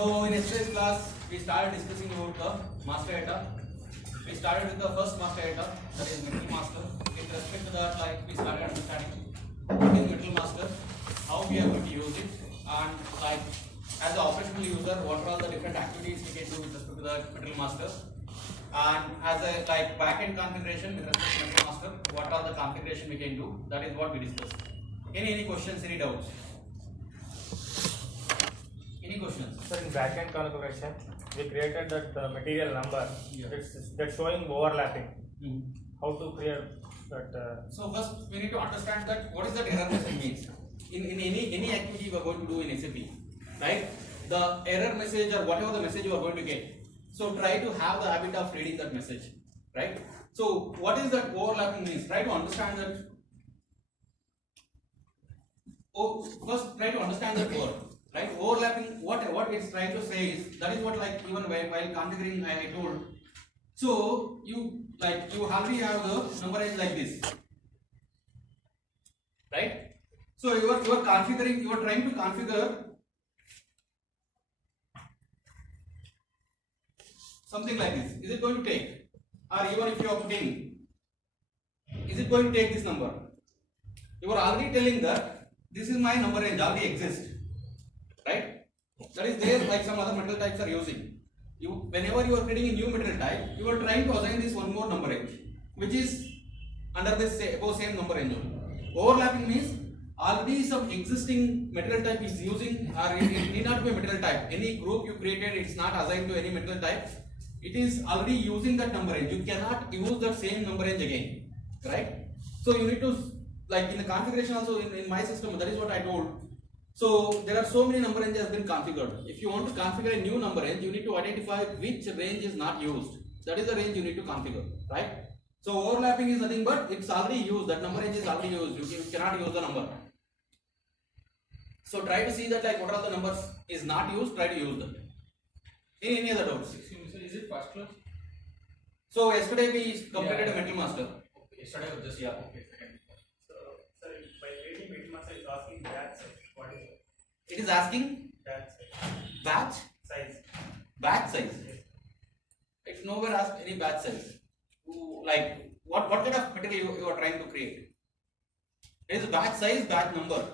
So in yesterday's class, we started discussing about the master data. We started with the first master data, that is metal master. With respect to that, like we started understanding what is metal master, how we are going to use it, and like as an operational user, what are all the different activities we can do with respect to the metal master. And as a like backend configuration with respect to metal master, what are the configuration we can do? That is what we discussed. Any questions? Any doubts? Any questions? So in backend configuration, we created that material number. Yeah. That's showing overlapping. How to create that? So first we need to understand that what is that error message means. In any activity you are going to do in SAP, right? The error message or whatever the message you are going to get. So try to have the habit of reading that message, right? So what is that overlapping means? Try to understand that. Oh, first try to understand that word. Right, overlapping. What it's trying to say is that is what like even while configuring I told. So you already have the number range like this, right? So you are configuring. You are trying to configure something like this. Is it going to take, or even if you are putting, is it going to take this number? You are already telling that this is my number range already exists. Right? That is there like some other metal types are using. Whenever you are creating a new metal type, you are trying to assign this one more number range, which is under this same number range only. Overlapping means already some existing metal type is using, or it need not be a metal type. Any group you created, it's not assigned to any metal type. It is already using that number range. You cannot use that same number range again. Right? So you need to, like in the configuration also in my system, that is what I told. So there are so many number ranges has been configured. If you want to configure a new number range, you need to identify which range is not used. That is the range you need to configure, right? So overlapping is nothing but it's already used. That number range is already used. You cannot use the number. So try to see that like what are the numbers is not used. Try to use that. Any other doubts? Is it first class? So yesterday we completed a metal master. Okay, yesterday was just okay. So sir, by creating metal master is asking batch size. What is it? It is asking Batch batch size. batch size. It's nowhere asked any batch size. Like what kind of material you are trying to create? There is batch size, batch number.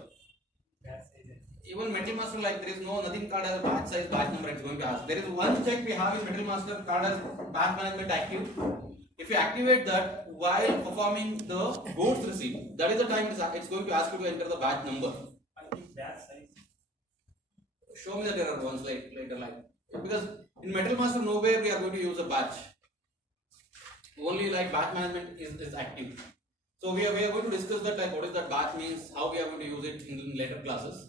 Batch size. Even metal master, like there is nothing called as batch size, batch number. It's going to ask. There is one check we have in metal master called as batch management active. If you activate that while performing the goods receipt, that is the time it's going to ask you to enter the batch number. I think batch size. Show me that error once later, like because in metal master nowhere we are going to use a batch. Only like batch management is active. So we are going to discuss that like what is that batch means, how we are going to use it in later classes.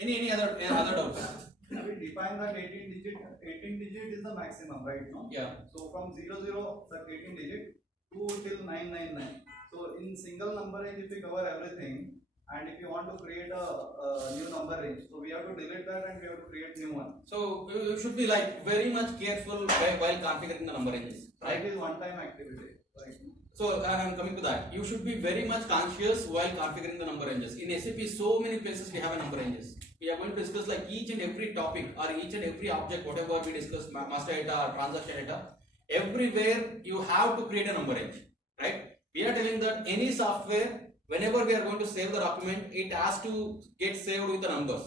Any other doubts? We define that 18 digit is the maximum, right? No? Yeah. So from 00 that 18 digit to till 999. So in single number range, if we cover everything, and if you want to create a new number range, so we have to delete that and we have to create new one. So you should be like very much careful while configuring the number ranges, right? It is one time activity, right? So I am coming to that. You should be very much conscious while configuring the number ranges. In SAP, so many places we have a number ranges. We are going to discuss like each and every topic or each and every object, whatever we discuss, master data or transaction data. Everywhere you have to create a number range, right? We are telling that any software, whenever we are going to save the document, it has to get saved with the numbers.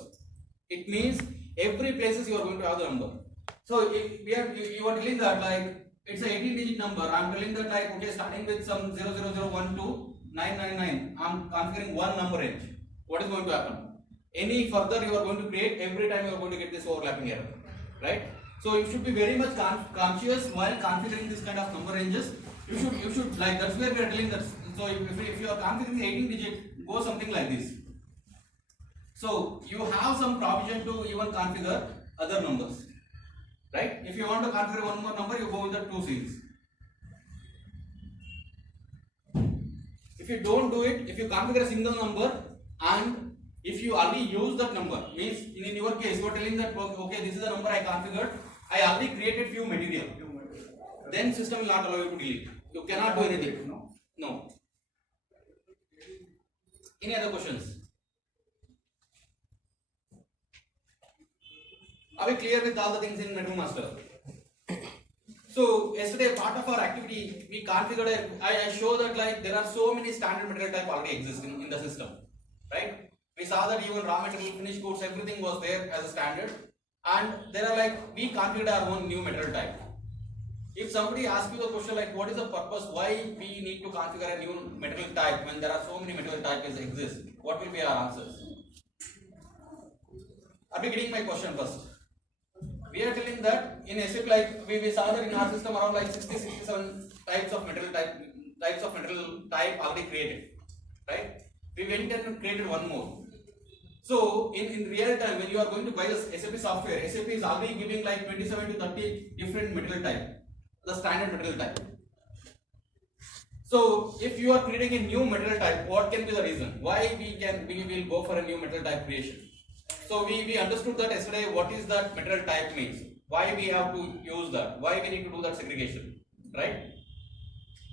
It means every places you are going to have the number. So you are telling that like it's a 18 digit number. I am telling that like okay, starting with some 00012 to 999. I am configuring one number range. What is going to happen? Any further you are going to create, every time you are going to get this overlapping error, right? So you should be very much conscious while configuring this kind of number ranges. You should like that's where we are telling that. So if you are configuring 18 digit, go something like this. So you have some provision to even configure other numbers, right? If you want to configure one more number, you go with the 2 series. If you don't do it, if you configure a single number and if you already use that number, means in your case you are telling that okay, this is the number I configured, I already created few material. Then system will not allow you to delete. You cannot do anything. No. Any other questions? Are we clear with all the things in Metal Master? So yesterday, part of our activity, we configured. I show that like there are so many standard material type already exist in the system, right? We saw that even raw material, finished goods, everything was there as a standard, and there are like we configured our own new material type. If somebody asks you the question like what is the purpose, why we need to configure a new material type when there are so many material types exist, what will be our answers? Are we getting my question first? We are telling that in SAP like we saw that in our system around like 67 types of material type already created, right? We went and created one more. So in real time when you are going to buy the SAP software, SAP is already giving like 27 to 30 different material type, the standard material type. So if you are creating a new material type, what can be the reason why we will go for a new material type creation? So we understood that yesterday what is that material type means, why we have to use that, why we need to do that segregation, right?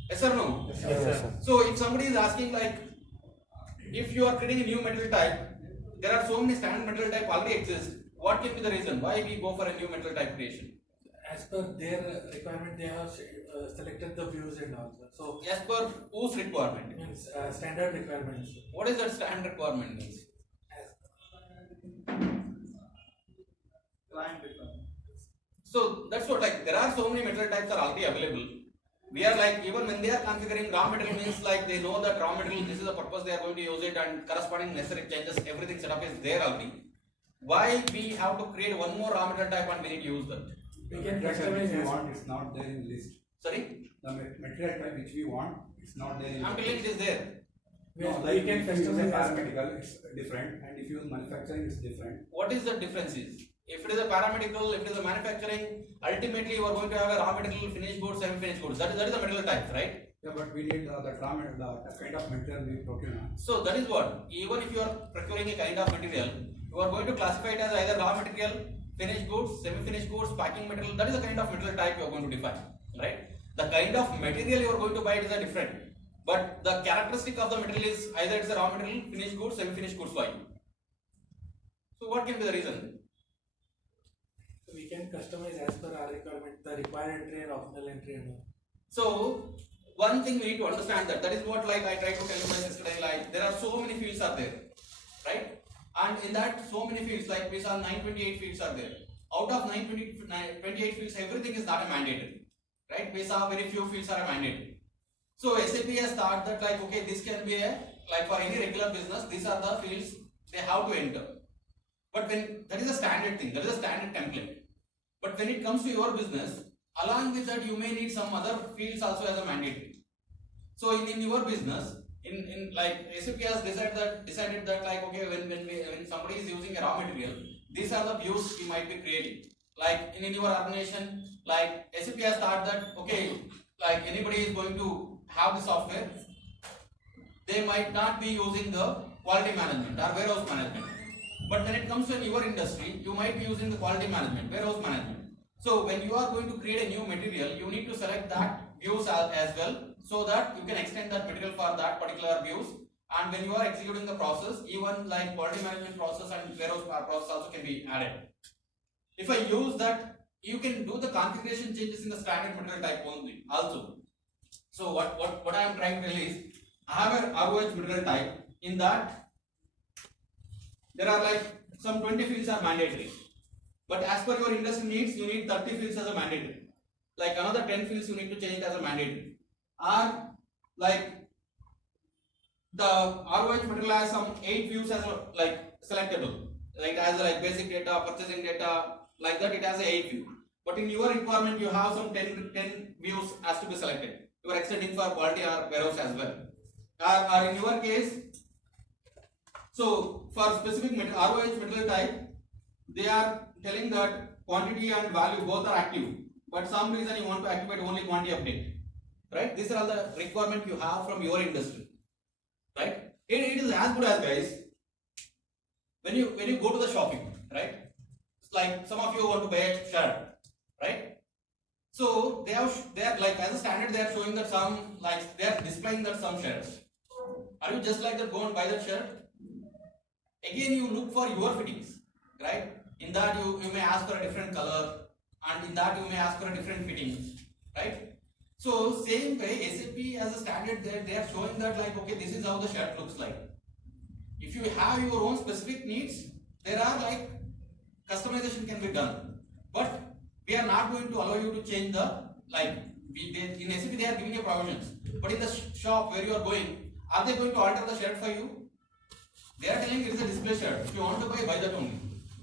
Yes or no? Yes, sir. So if somebody is asking like, if you are creating a new material type, there are so many standard material type already exist, what can be the reason why we go for a new material type creation? As per their requirement, they have selected the views and all. So, As per whose requirement? means standard requirements. What is that standard requirement means? Client requirement. So that's what like there are so many material types are already available. We are like even when they are configuring raw material means like they know that raw material this is the purpose they are going to use it and corresponding necessary changes everything setup is there already. Why we have to create one more raw material type and we need to use that? We can Material type customize which we as- want is not there in list. Sorry, The material type which we want is not there in I'm list. telling it is there. No, we like can if you use a customize as- paramedical, it's different, and if you use manufacturing, it's different. What is the difference is? If it is a paramedical, if it is a manufacturing, ultimately you are going to have a raw material, finished goods, semi-finished goods. That is the material type, right? Yeah, but we need the raw material, the kind of material we procure. So that is what, even if you are procuring a kind of material, you are going to classify it as either raw material, finished goods, semi-finished goods, packing material. That is the kind of material type you are going to define, right? The kind of material you are going to buy is a different, but the characteristic of the material is either it's a raw material, finished goods, semi-finished goods for you. So what can be the reason? we can customize as per our requirement, the required entry and optional entry and all. So one thing we need to understand that is what like I tried to tell you guys yesterday, like there are so many fields are there, right? And in that so many fields, like we saw 928 fields are there. Out of 928 fields, everything is not a mandated, right? We saw very few fields are a mandated. So SAP has thought that like okay, this can be a like for any regular business, these are the fields they have to enter. But when that is a standard thing, that is a standard template. But when it comes to your business, along with that you may need some other fields also as a mandatory. So in your business, in like SAP has decided that like okay, when somebody is using a raw material, these are the views we might be creating. Like in your organization, like SAP has thought that okay, like anybody is going to have the software, they might not be using the quality management or warehouse management. But when it comes to your industry, you might be using the quality management, warehouse management. So when you are going to create a new material, you need to select that views as well, so that you can extend that material for that particular views. And when you are executing the process, even like quality management process and warehouse process also can be added. If I use that, you can do the configuration changes in the standard material type only also. So what I am trying to tell is, I have a ROH material type. In that, there are like some 20 fields are mandatory. But as per your industry needs, you need 30 fields as a mandatory. Like another 10 fields you need to change it as a mandatory. Or like the ROH material has some 8 views as a, like selectable. Like as a, like basic data, purchasing data, like that it has a 8 view. But in your requirement you have some 10 views has to be selected. You are extending for quality or warehouse as well. Or in your case, so for specific ROH material type, they are telling that quantity and value both are active, but some reason you want to activate only quantity update, right? These are all the requirement you have from your industry, right? It is as good as guys when you go to the shopping, right? It's like some of you want to buy a shirt, right? So they are like as a standard they are showing that some like they are displaying that some shirts. Are you just like that go and buy that shirt? Again you look for your fittings, right? In that you may ask for a different color, and in that you may ask for a different fitting, right? So same way, SAP as a standard, they are showing that like, okay, this is how the shirt looks like. If you have your own specific needs, there are like customization can be done, but we are not going to allow you to change the like. In SAP they are giving you provisions, but in the shop where you are going, are they going to alter the shirt for you? They are telling it is a display shirt. If you want to buy that only.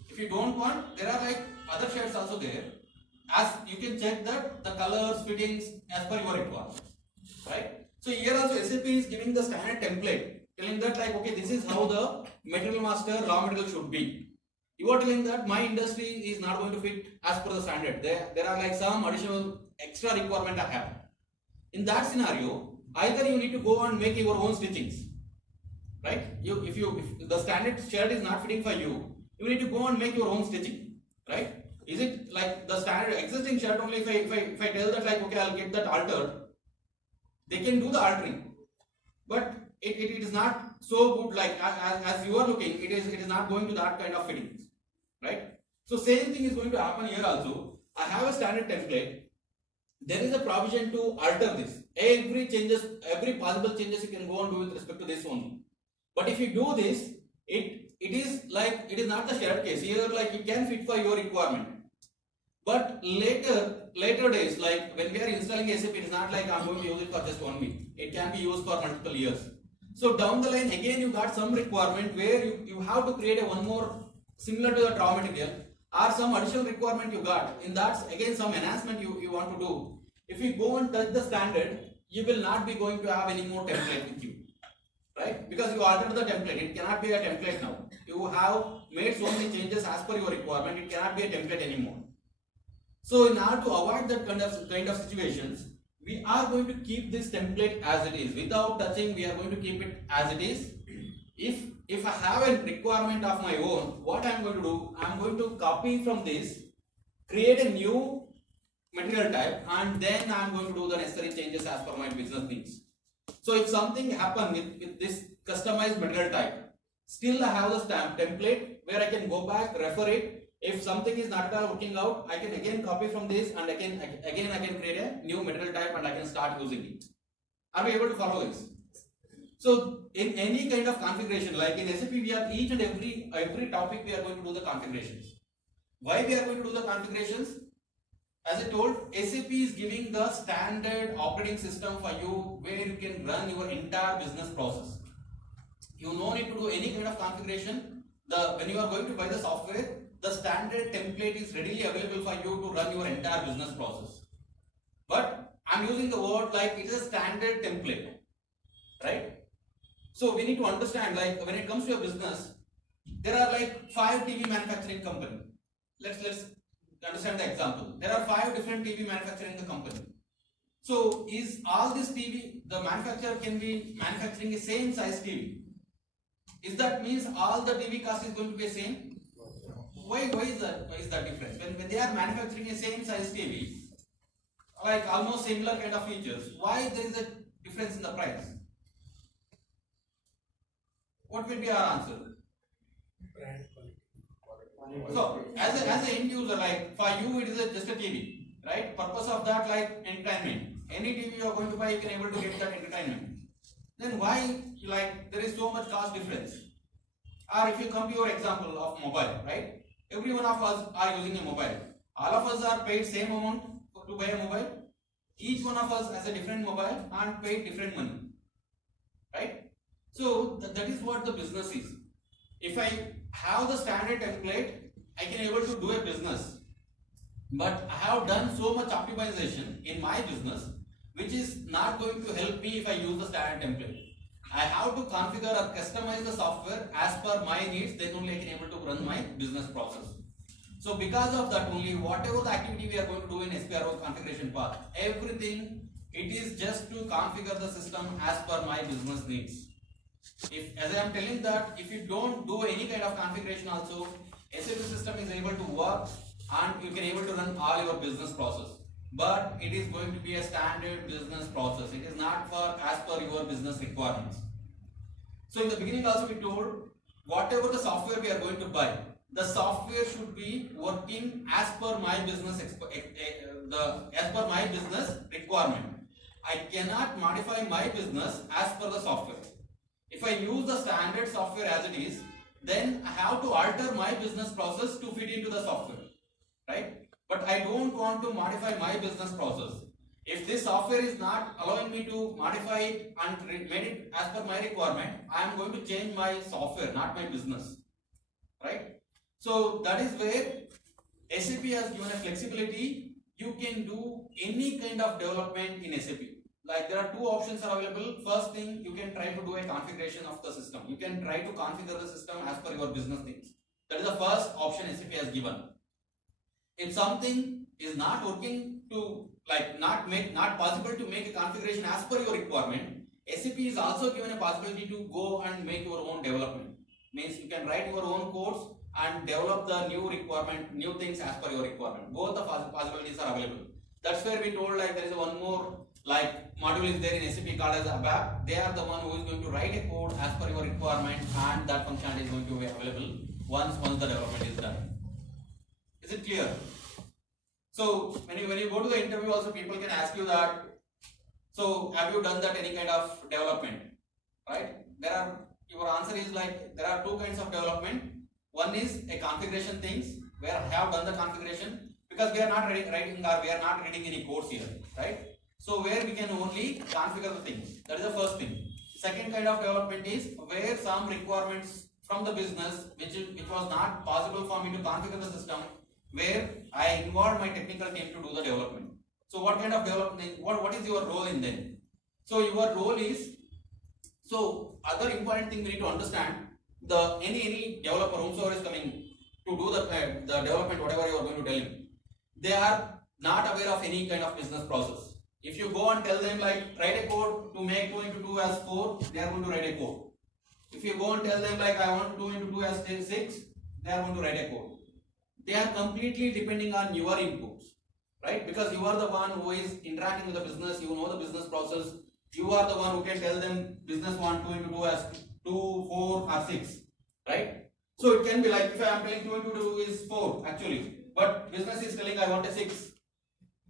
If you don't want, there are like other shirts also there. As you can check that the colors, fittings as per your requirement, right? So here also SAP is giving the standard template, telling that like, okay, this is how the material master raw material should be. You are telling that my industry is not going to fit as per the standard. There are like some additional extra requirement I have. In that scenario, either you need to go and make your own stitchings, right? If the standard shirt is not fitting for you, you need to go and make your own stitching, right? Is it like the standard existing shirt only? If I tell that like, okay, I'll get that altered, they can do the altering, but it is not so good like as you are looking. It is not going to that kind of fittings, right? So same thing is going to happen here also. I have a standard template. There is a provision to alter this. Every possible changes you can go and do with respect to this only. But if you do this, it is like it is not the shared case. Here like it can fit for your requirement. But later days, like when we are installing SAP, it is not like I'm going to use it for just 1 week. It can be used for multiple years. So down the line again you got some requirement where you have to create a one more similar to the raw material, or some additional requirement you got. In that again some enhancement you want to do. If you go and touch the standard, you will not be going to have any more template with you, right? Because you altered the template. It cannot be a template now. You have made so many changes as per your requirement. It cannot be a template anymore. So in order to avoid that kind of situations, we are going to keep this template as it is. Without touching, we are going to keep it as it is. If I have a requirement of my own, what I am going to do, I am going to copy from this, create a new material type, and then I am going to do the necessary changes as per my business needs. So if something happen with this customized material type, still I have the stamp template where I can go back, refer it. If something is not at all working out, I can again copy from this, and I can create a new material type and I can start using it. Are we able to follow this? So in any kind of configuration, like in SAP, we have each and every topic we are going to do the configurations. Why we are going to do the configurations? As I told, SAP is giving the standard operating system for you where you can run your entire business process. You no need to do any kind of configuration. When you are going to buy the software, the standard template is readily available for you to run your entire business process. But I'm using the word like it is a standard template, right? So we need to understand, like when it comes to a business, there are like 5 TV manufacturing company. Let's understand the example. There are 5 different TV manufacturing the company. So is all this TV, the manufacturer can be manufacturing the same size TV? Is that means all the TV cost is going to be the same? Why is that difference? When they are manufacturing a same size TV, like almost similar kind of features, why there is a difference in the price? What will be our answer? Brand quality. So as an end user, like for you it is just a TV, right? Purpose of that like entertainment. Any TV you are going to buy, you can able to get that entertainment. Then why like there is so much cost difference? Or if you come to your example of mobile, right? Every one of us are using a mobile. All of us are paid same amount to buy a mobile. Each one of us has a different mobile and paid different money, right? So that is what the business is. If I have the standard template, I can able to do a business. But I have done so much optimization in my business, which is not going to help me if I use the standard template. I have to configure or customize the software as per my needs, then only I can able to run my business process. So because of that only, whatever the activity we are going to do in SPRO configuration path, everything, it is just to configure the system as per my business needs. As I am telling that, if you don't do any kind of configuration also, SAP system is able to work and you can able to run all your business process. But it is going to be a standard business process. It is not for as per your business requirements. So in the beginning also we told, whatever the software we are going to buy, the software should be working as per my business as per my business requirement. I cannot modify my business as per the software. If I use the standard software as it is, then I have to alter my business process to fit into the software, right? But I don't want to modify my business process. If this software is not allowing me to modify it and made it as per my requirement, I am going to change my software, not my business, right? So that is where SAP has given a flexibility. You can do any kind of development in SAP. Like there are two options are available. First thing, you can try to do a configuration of the system. You can try to configure the system as per your business needs. That is the first option SAP has given. If something is not working to not possible to make a configuration as per your requirement, SAP is also given a possibility to go and make your own development. Means you can write your own codes and develop the new things as per your requirement. Both the possibilities are available. That's where we told like there is one more like module is there in SAP called as ABAP. They are the one who is going to write a code as per your requirement, and that functionality is going to be available once the development is done. Is it clear? So when you go to the interview also people can ask you that, so have you done that any kind of development, right? Your answer is like there are two kinds of development. One is a configuration things where I have done the configuration because we are not writing or we are not reading any codes here, right? So where we can only configure the things. That is the first thing. Second kind of development is where some requirements from the business which was not possible for me to configure the system, where I involve my technical team to do the development. So what kind of development, what is your role in them? So your role is, so other important thing we need to understand, the any developer whomsoever is coming to do the development, whatever you are going to tell him, they are not aware of any kind of business process. If you go and tell them like write a code to make 2 into 2 as 4, they are going to write a code. If you go and tell them like I want 2 into 2 as 6, they are going to write a code. They are completely depending on your inputs, right? Because you are the one who is interacting with the business, you know the business process, you are the one who can tell them business want 2 into 2 as 2, 4 or 6, right? So it can be like if I am telling 2 into 2 is 4 actually, but business is telling I want a 6,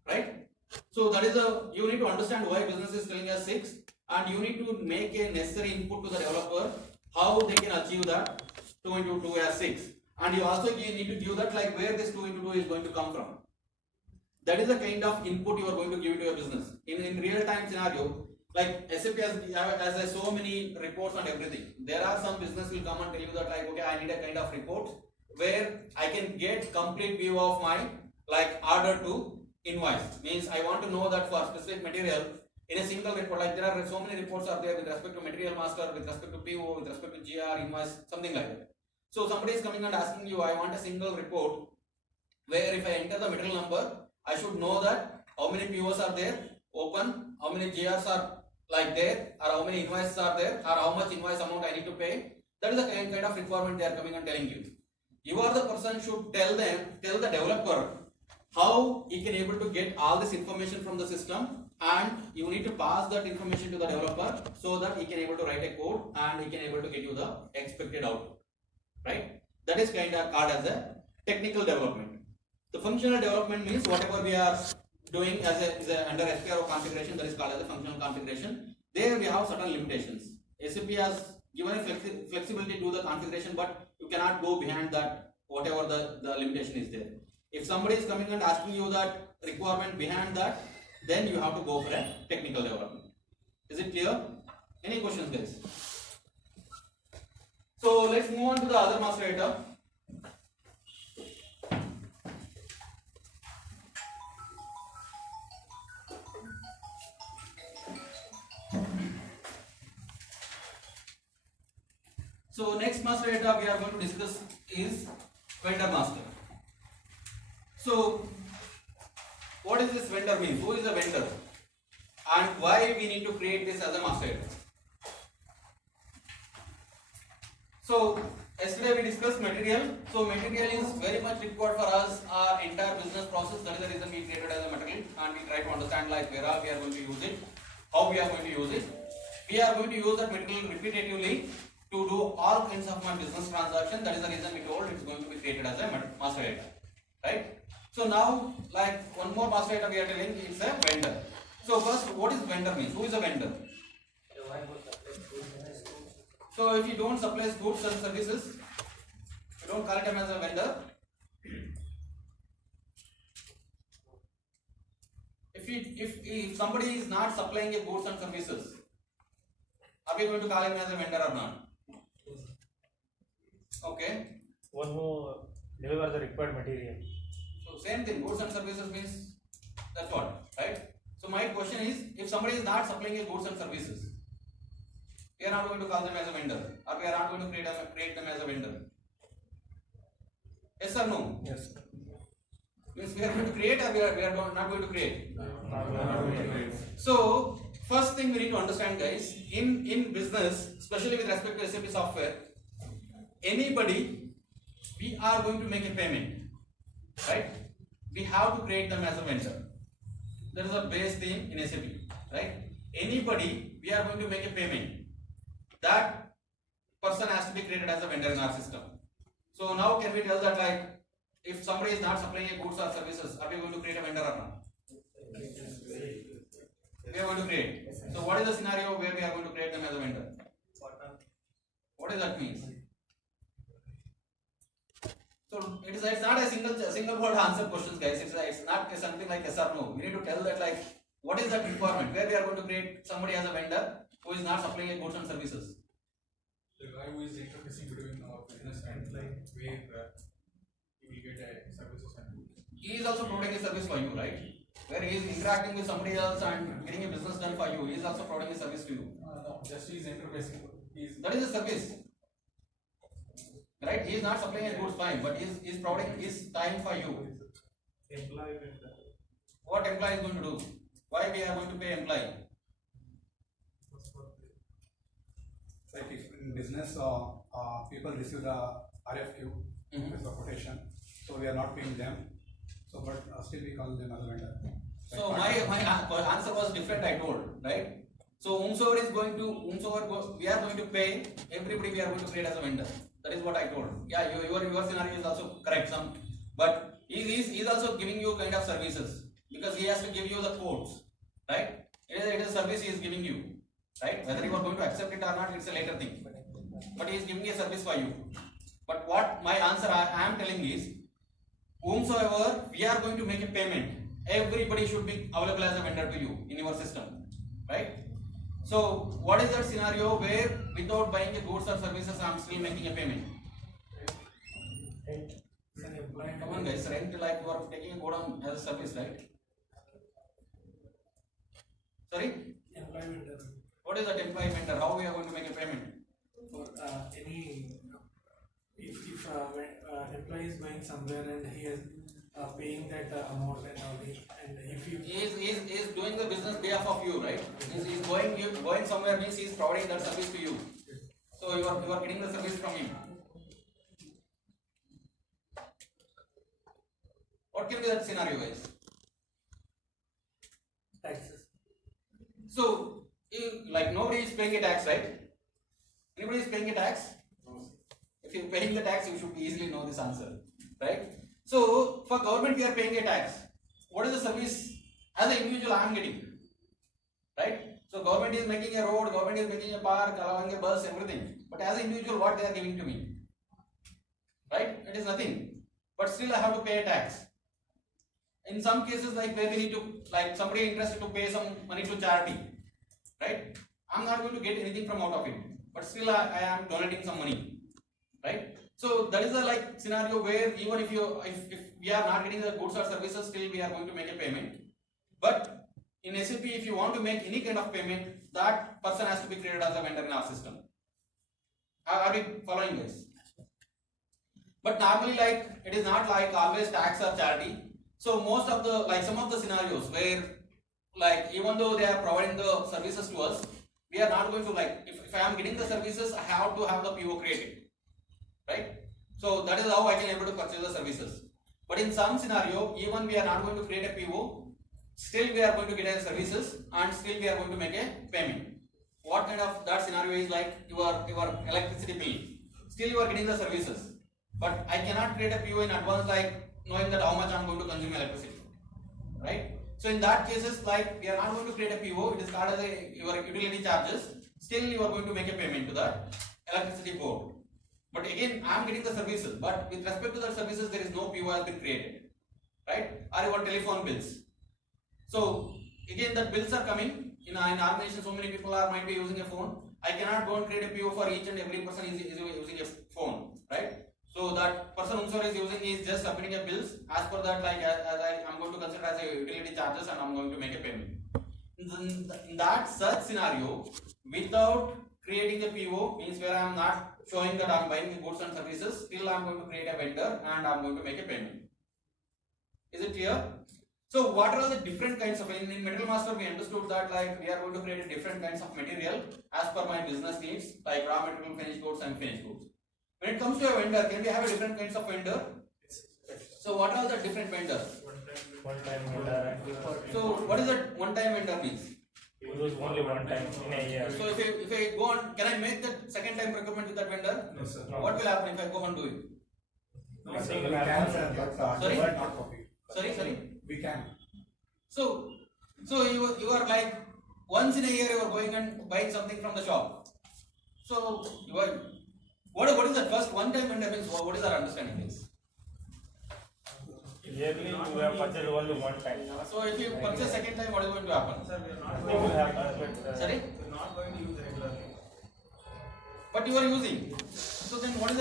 right? So that is you need to understand why business is telling us 6, and you need to make a necessary input to the developer how they can achieve that 2 into 2 as 6. And you also need to give that like where this 2 into 2 is going to come from. That is the kind of input you are going to give to your business. In real time scenario, like SAP has so many reports and everything. There are some business will come and tell you that like okay, I need a kind of report where I can get complete view of my like order to invoice. Means I want to know that for specific material in a single report, like there are so many reports are there with respect to material master, with respect to PO, with respect to GR, invoice, something like that. So somebody is coming and asking you, I want a single report where if I enter the material number, I should know that how many POs are there, open, how many GRs are like there, or how many invoices are there, or how much invoice amount I need to pay. That is the kind of requirement they are coming and telling you. You are the person should tell the developer how he can able to get all this information from the system, and you need to pass that information to the developer so that he can able to write a code and he can able to get you the expected output, right? That is kind of called as a technical development. The functional development means whatever we are doing as a under SPRO configuration, that is called as a functional configuration. There we have certain limitations. SAP has given a flexibility to do the configuration, but you cannot go behind that whatever the limitation is there. If somebody is coming and asking you that requirement behind that, then you have to go for a technical development. Is it clear? Any questions, guys? So let's move on to the other master data. So next master data we are going to discuss is vendor master. So what is this vendor mean? Who is the vendor? And why we need to create this as a master data? So yesterday we discussed material. So material is very much required for us, our entire business process. That is the reason we created as a material, and we try to understand like where are we are going to use it, how we are going to use it. We are going to use that material repetitively to do all kinds of my business transaction. That is the reason we told it's going to be created as a master data, right? So now, like one more master data we are telling, it's a vendor. So first, what is vendor means? Who is a vendor? So if you don't supply goods and services, you don't call them as a vendor. If somebody is not supplying a goods and services, are we going to call him as a vendor or not? Okay. One who deliver the required material. So same thing, goods and services means that's what, right? So my question is, if somebody is not supplying a goods and services, we are not going to call them as a vendor, or we are not going to create them as a vendor. Yes or no? Yes. Means we are going to create or we are not going to create. So first thing we need to understand, guys, in business, especially with respect to SAP software, anybody, we are going to make a payment, right? We have to create them as a vendor. That is a base thing in SAP, right? Anybody, we are going to make a payment. That person has to be created as a vendor in our system. So now can we tell that, like, if somebody is not supplying a goods or services, are we going to create a vendor or not? We are going to create. So what is the scenario where we are going to create them as a vendor? What does that mean? So it's not a single word answer questions, guys. It's not something like yes or no. We need to tell that, like, what is that requirement where we are going to create somebody as a vendor who is not supplying a goods and services. The guy who is interfacing between our business and like where you will get a services and goods. He is also providing a service for you, right? Where he is interacting with somebody else and getting a business done for you. He is also providing a service to you. No, just he is interfacing. That is a service. Right? He is not supplying a goods, fine, but he is providing his time for you. Employee vendor. What employee is going to do? Why we are going to pay employee? Like if in business, people receive the RFQ with the quotation, so we are not paying them. So, but still we call them as a vendor. So my answer was different. I told, right? So we are going to pay everybody. We are going to create as a vendor. That is what I told. Yeah, your scenario is also correct. But he is also giving you kind of services because he has to give you the codes, right? It is a service he is giving you. Right? Whether you are going to accept it or not, it's a later thing. But he is giving a service for you. But what my answer I am telling is, whomsoever we are going to make a payment, everybody should be available as a vendor to you in your system. Right? So, what is that scenario where without buying a goods or services, I am still making a payment? Come on, guys, rent, like you are taking a go down as a service, right? Sorry? Employee vendor. What is that employee vendor? How we are going to make a payment? For any, if employee is going somewhere and he is paying that amount and if you He is doing the business behalf of you, right? He is going somewhere means he is providing that service to you. So you are getting the service from him. What can be that scenario, guys? taxes. So like nobody is paying a tax, right? Anybody is paying a tax? If you are paying the tax, you should easily know this answer, right? So for government we are paying a tax. What is the service as an individual I am getting? Right? So government is making a road, government is making a park, allowing a bus, everything. But as an individual, what they are giving to me? Right? It is nothing. But still I have to pay a tax. In some cases, like where we need to, like somebody interested to pay some money to charity, right? I'm not going to get anything from out of it, but still I am donating some money, right? So that is the like scenario where even if we are not getting the goods or services, still we are going to make a payment. But in SAP, if you want to make any kind of payment, that person has to be created as a vendor in our system. Are we following this? But normally, like it is not like always tax or charity. So most of the, like some of the scenarios where, like even though they are providing the services to us, we are not going to, like if I am getting the services, I have to have the PO created, right? So that is how I can able to purchase the services. But in some scenario, even we are not going to create a PO, still we are going to get a services and still we are going to make a payment. what kind of that scenario is like your electricity bill. Still you are getting the services, but I cannot create a PO in advance like knowing that how much I am going to consume electricity, right? So in that cases, like we are not going to create a PO. It is called as your utility charges. Still you are going to make a payment to the electricity board. But again, I am getting the services, but with respect to the services, there is no PO has been created, right? Or your telephone bills. So again, the bills are coming in organization. So many people might be using a phone. I cannot go and create a PO for each and every person is using a phone, right? So that person whomsoever is using is just submitting a bills as per that, like as I am going to consider as a utility charges and I am going to make a payment. In that such scenario, without creating a PO means where I am not showing that I am buying the goods and services, still I am going to create a vendor and I am going to make a payment. Is it clear? So what are the different kinds of, in Material Master we understood that like we are going to create different kinds of material as per my business needs, like raw material, finished goods and finished goods. When it comes to a vendor, can we have a different kinds of vendor? So what are the different vendors? One time vendor. So what is that one time vendor means? It was only one time in a year. So if I go on, can I make that second time procurement with that vendor? No, sir. What will happen if I go on do it? No, Nothing sir, we will can, happen. sir, but Sorry? not copy. Sorry. We can. So you are like once in a year you are going and buying something from the shop. So you are, what is the first one time vendor means? What is our understanding is? Yearly you have purchased only one time. So if you purchase second time, what is going to happen? Sir, we are not Nothing going will happen. Sorry? we're not going to use regularly. But you are using. So then what is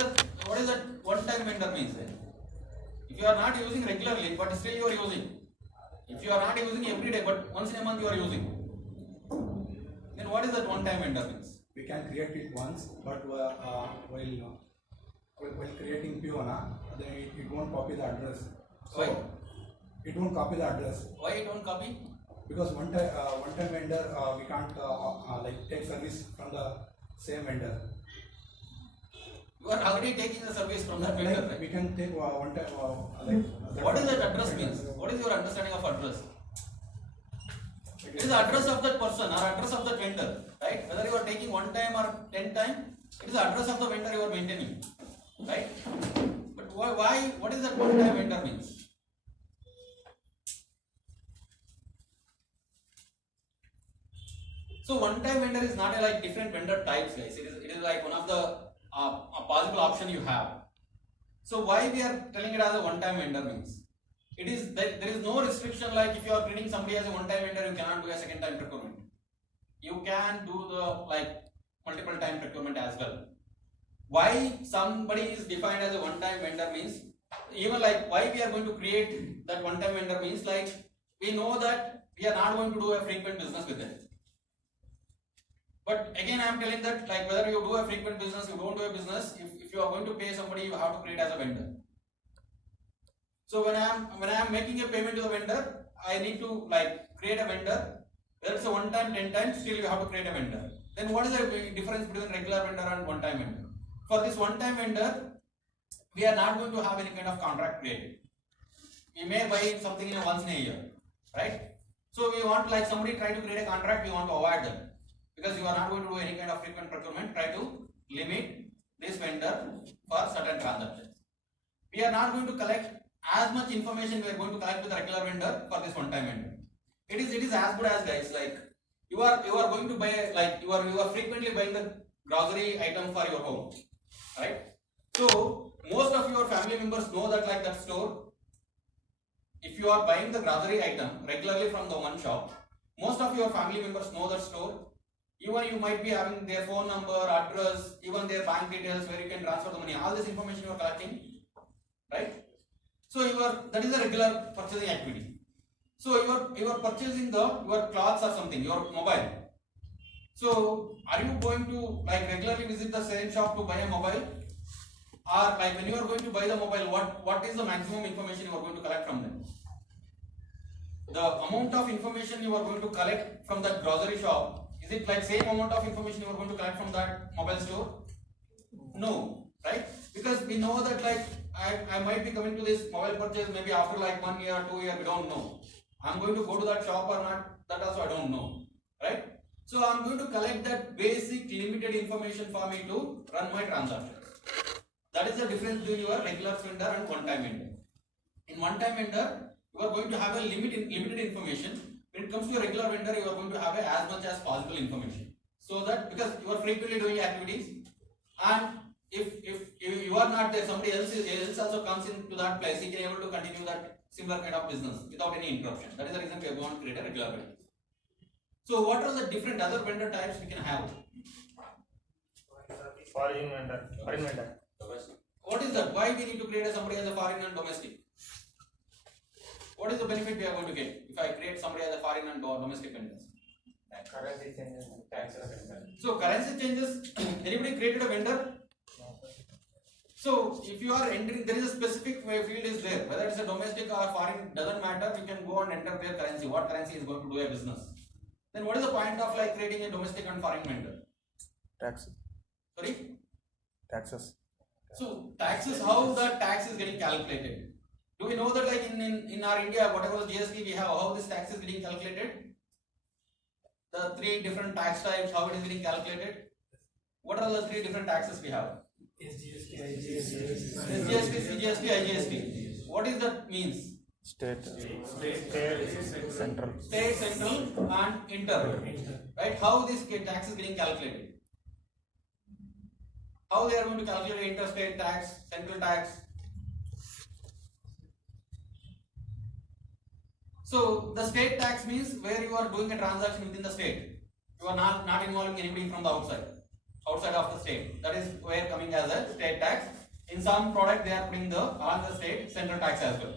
that one time vendor means then? If you are not using regularly, but still you are using. If you are not using every day, but once in a month you are using, then what is that one time vendor means? We can create it once, but while creating PO, then it won't copy the address. Why? It won't copy the address Why you don't copy? because one time vendor we can't like take service from the same vendor. You are already taking the service from that vendor, Like, right? we can take one time like. What is that address means? What is your understanding of address? It is the address of that person or address of that vendor, right? Whether you are taking one time or 10 times, it is the address of the vendor you are maintaining, right? But why? What is that one time vendor means? So one time vendor is not a like different vendor types, guys. It is like one of the a possible option you have. So why we are telling it as a one time vendor means? It is there is no restriction like if you are treating somebody as a one time vendor, you cannot do a second time procurement. You can do the like multiple time procurement as well. Why somebody is defined as a one time vendor means, even like why we are going to create that one time vendor means like we know that we are not going to do a frequent business with them. But again I am telling that like whether you do a frequent business, you don't do a business, if you are going to pay somebody, you have to create as a vendor. So when I am making a payment to the vendor, I need to like create a vendor. Whether it's a one time, 10 times, still you have to create a vendor. Then what is the difference between regular vendor and one time vendor? For this one time vendor, we are not going to have any kind of contract created. We may buy something in once in a year, right? So we want like somebody try to create a contract, we want to avoid that. Because you are not going to do any kind of frequent procurement, try to limit this vendor for certain transactions. We are not going to collect as much information we are going to collect with the regular vendor for this one time vendor. It is as good as guys, like you are going to buy like you are frequently buying the grocery item for your home, right? So most of your family members know that like that store. If you are buying the grocery item regularly from the one shop, most of your family members know that store. Even you might be having their phone number, address, even their bank details where you can transfer the money. All this information you are collecting, right? So that is a regular purchasing activity. So you are purchasing your clothes or something, your mobile. So are you going to like regularly visit the same shop to buy a mobile? Or like when you are going to buy the mobile, what is the maximum information you are going to collect from them? The amount of information you are going to collect from that grocery shop, is it like same amount of information you are going to collect from that mobile store? No, right? Because we know that like I might be coming to this mobile purchase maybe after like 1 year, 2 years, we don't know. I'm going to go to that shop or not, that also I don't know, right? So I'm going to collect that basic limited information for me to run my transactions. That is the difference between your regular vendor and one-time vendor. In one-time vendor, you are going to have a limited information. When it comes to a regular vendor, you are going to have as much as possible information. So that because you are frequently doing activities, and if you are not there, somebody else also comes into that place, he can able to continue that similar kind of business without any interruption. That is the reason we are going to create a regular vendor. So what are the different other vendor types we can have? Foreign vendor. What is that? Why we need to create somebody as a foreign and domestic? What is the benefit we are going to get if I create somebody as a foreign and domestic vendors? Currency changes, taxes. So currency changes. Anybody created a vendor? So if you are entering, there is a specific field is there. Whether it's a domestic or foreign doesn't matter. You can go and enter their currency. What currency is going to do a business? Then what is the point of like creating a domestic and foreign vendor? Tax. Sorry. Taxes. So taxes, how the tax is getting calculated? Do we know that like in our India, whatever GST we have, how this tax is getting calculated? The three different tax types, how it is getting calculated? What are the three different taxes we have? SGST, IGST. SGST, CGST, IGST. What is that means? State. Central. State, central and inter. Right? How this tax is getting calculated? How they are going to calculate interstate tax, central tax? So the state tax means where you are doing a transaction within the state. You are not involving anybody from the outside of the state. That is where coming as a state tax. In some product they are putting along the state central tax as well.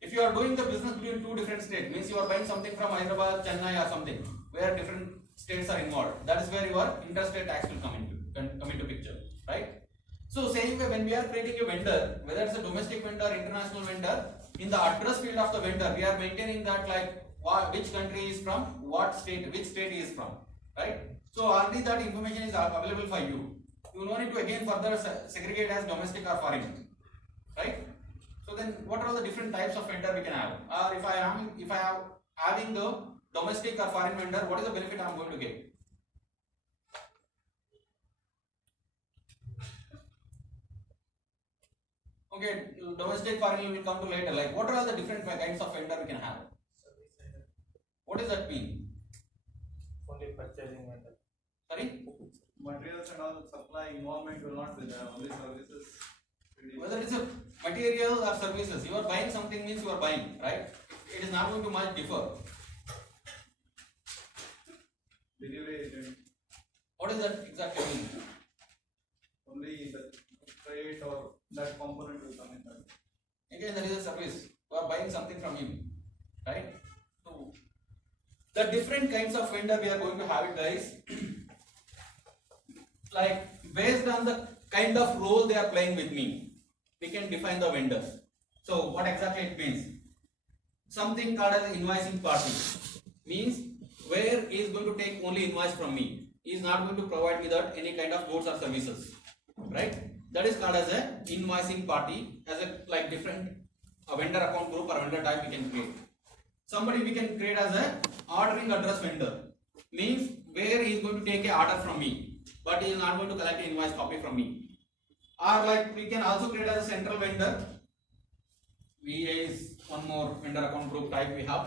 If you are doing the business between two different states, means you are buying something from Hyderabad, Chennai or something, where different states are involved. That is where your interstate tax will come into picture, right? So same way when we are creating a vendor, whether it's a domestic vendor, international vendor, in the address field of the vendor, we are maintaining that like which country is from, what state, which state he is from, right? So already that information is available for you. You no need to again further segregate as domestic or foreign, right? So then what are the different types of vendor we can have? Or if I am having the domestic or foreign vendor, what is the benefit I am going to get? Okay, domestic foreign will come to later. Like what are all the different kinds of vendor we can have? What does that mean? Only purchasing vendor. Sorry? Materials and all supply involvement will not be there, only services. Whether it's a material or services, you are buying something means you are buying, right? It is not going to much differ. Delivery agent, What does that exactly mean? only the freight or that component will come in that. Again, there is a service. You are buying something from him, right? So, the different kinds of vendor we are going to have it, guys. Like based on the kind of role they are playing with me, we can define the vendors. So, what exactly it means? Something called as an invoicing party means where he is going to take only invoice from me. He is not going to provide me that any kind of goods or services, right? That is called as a invoicing party, as a like different vendor account group or vendor type we can create. Somebody we can create as a ordering address vendor, means where he is going to take a order from me, but he is not going to collect an invoice copy from me. Or like we can also create as a central vendor. VA is one more vendor account group type we have.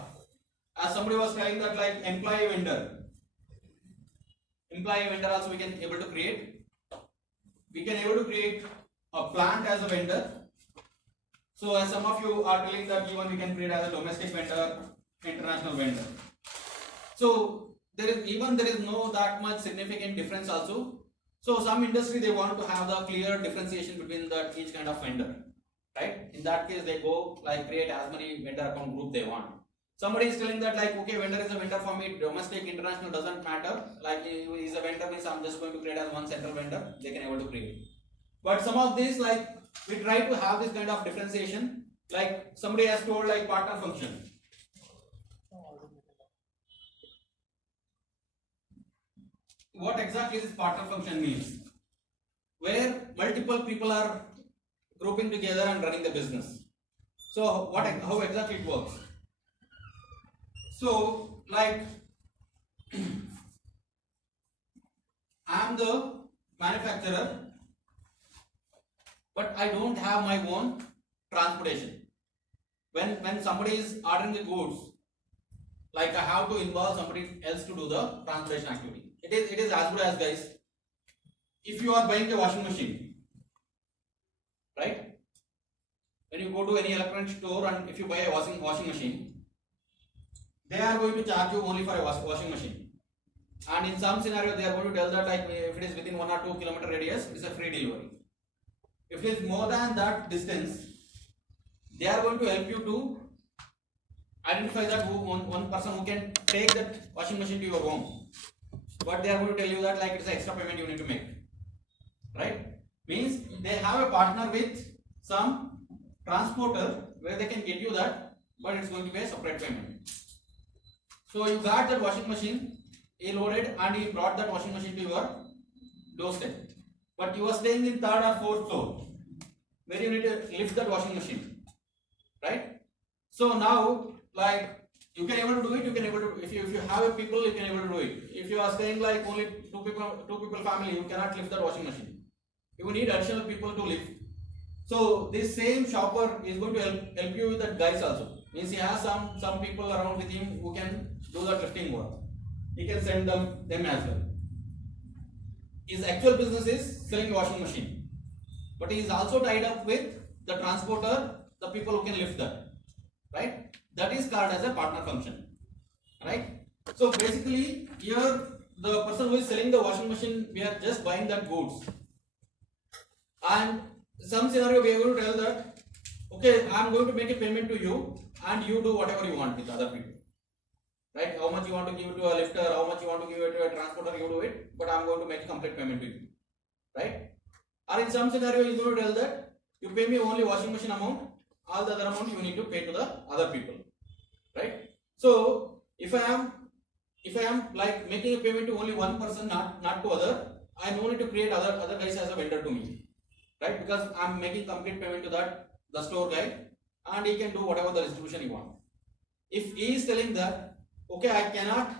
As somebody was telling that like employee vendor also we can able to create. We can able to create a plant as a vendor. So as some of you are telling that even we can create as a domestic vendor, international vendor. So there is no that much significant difference also. So some industry they want to have the clear differentiation between each kind of vendor, right? In that case they go like create as many vendor account group they want. Somebody is telling that like okay, vendor is a vendor for me, domestic, international doesn't matter. Like he is a vendor means I'm just going to create as one central vendor. They can able to create. But some of these like we try to have this kind of differentiation. Like somebody has told like partner function. What exactly this partner function means? Where multiple people are grouping together and running the business. So how exactly it works? So like I am the manufacturer, but I don't have my own transportation. When somebody is ordering the goods, like I have to involve somebody else to do the transportation activity. It is as good as, guys, if you are buying a washing machine, right? When you go to any electronic store and if you buy a washing machine, they are going to charge you only for a washing machine. And in some scenario, they are going to tell that like if it is within 1 or 2 kilometer radius, it's a free delivery. If it is more than that distance, they are going to help you to identify that one person who can take that washing machine to your home. But they are going to tell you that like it's an extra payment you need to make, right? Means they have a partner with some transporter where they can get you that, but it's going to be a separate payment. So you got that washing machine, he loaded and he brought that washing machine to your doorstep. But you are staying in 3rd or 4th floor where you need to lift that washing machine, right? So now, like, you can able to do it, you can able to, if you have a people, you can able to do it. If you are staying like only two people family, you cannot lift that washing machine. You will need additional people to lift. So this same shopper is going to help you with that guys also. Means he has some people around with him who can do that lifting work. He can send them as well. His actual business is selling a washing machine, but he is also tied up with the transporter, the people who can lift that, right? That is called as a partner function, right? So basically here the person who is selling the washing machine, we are just buying that goods, and some scenario we are going to tell that okay, I am going to make a payment to you and you do whatever you want with other people, right? How much you want to give to a lifter, how much you want to give it to a transporter, you do it, but I am going to make a complete payment to you, right? Or in some scenario you are going to tell that you pay me only washing machine amount, all the other amount you need to pay to the other people, right? So if I am like making a payment to only one person, not to other, I no need to create other guys as a vendor to me, right? Because I am making complete payment to the store guy, and he can do whatever the distribution he want. If he is telling that okay, I cannot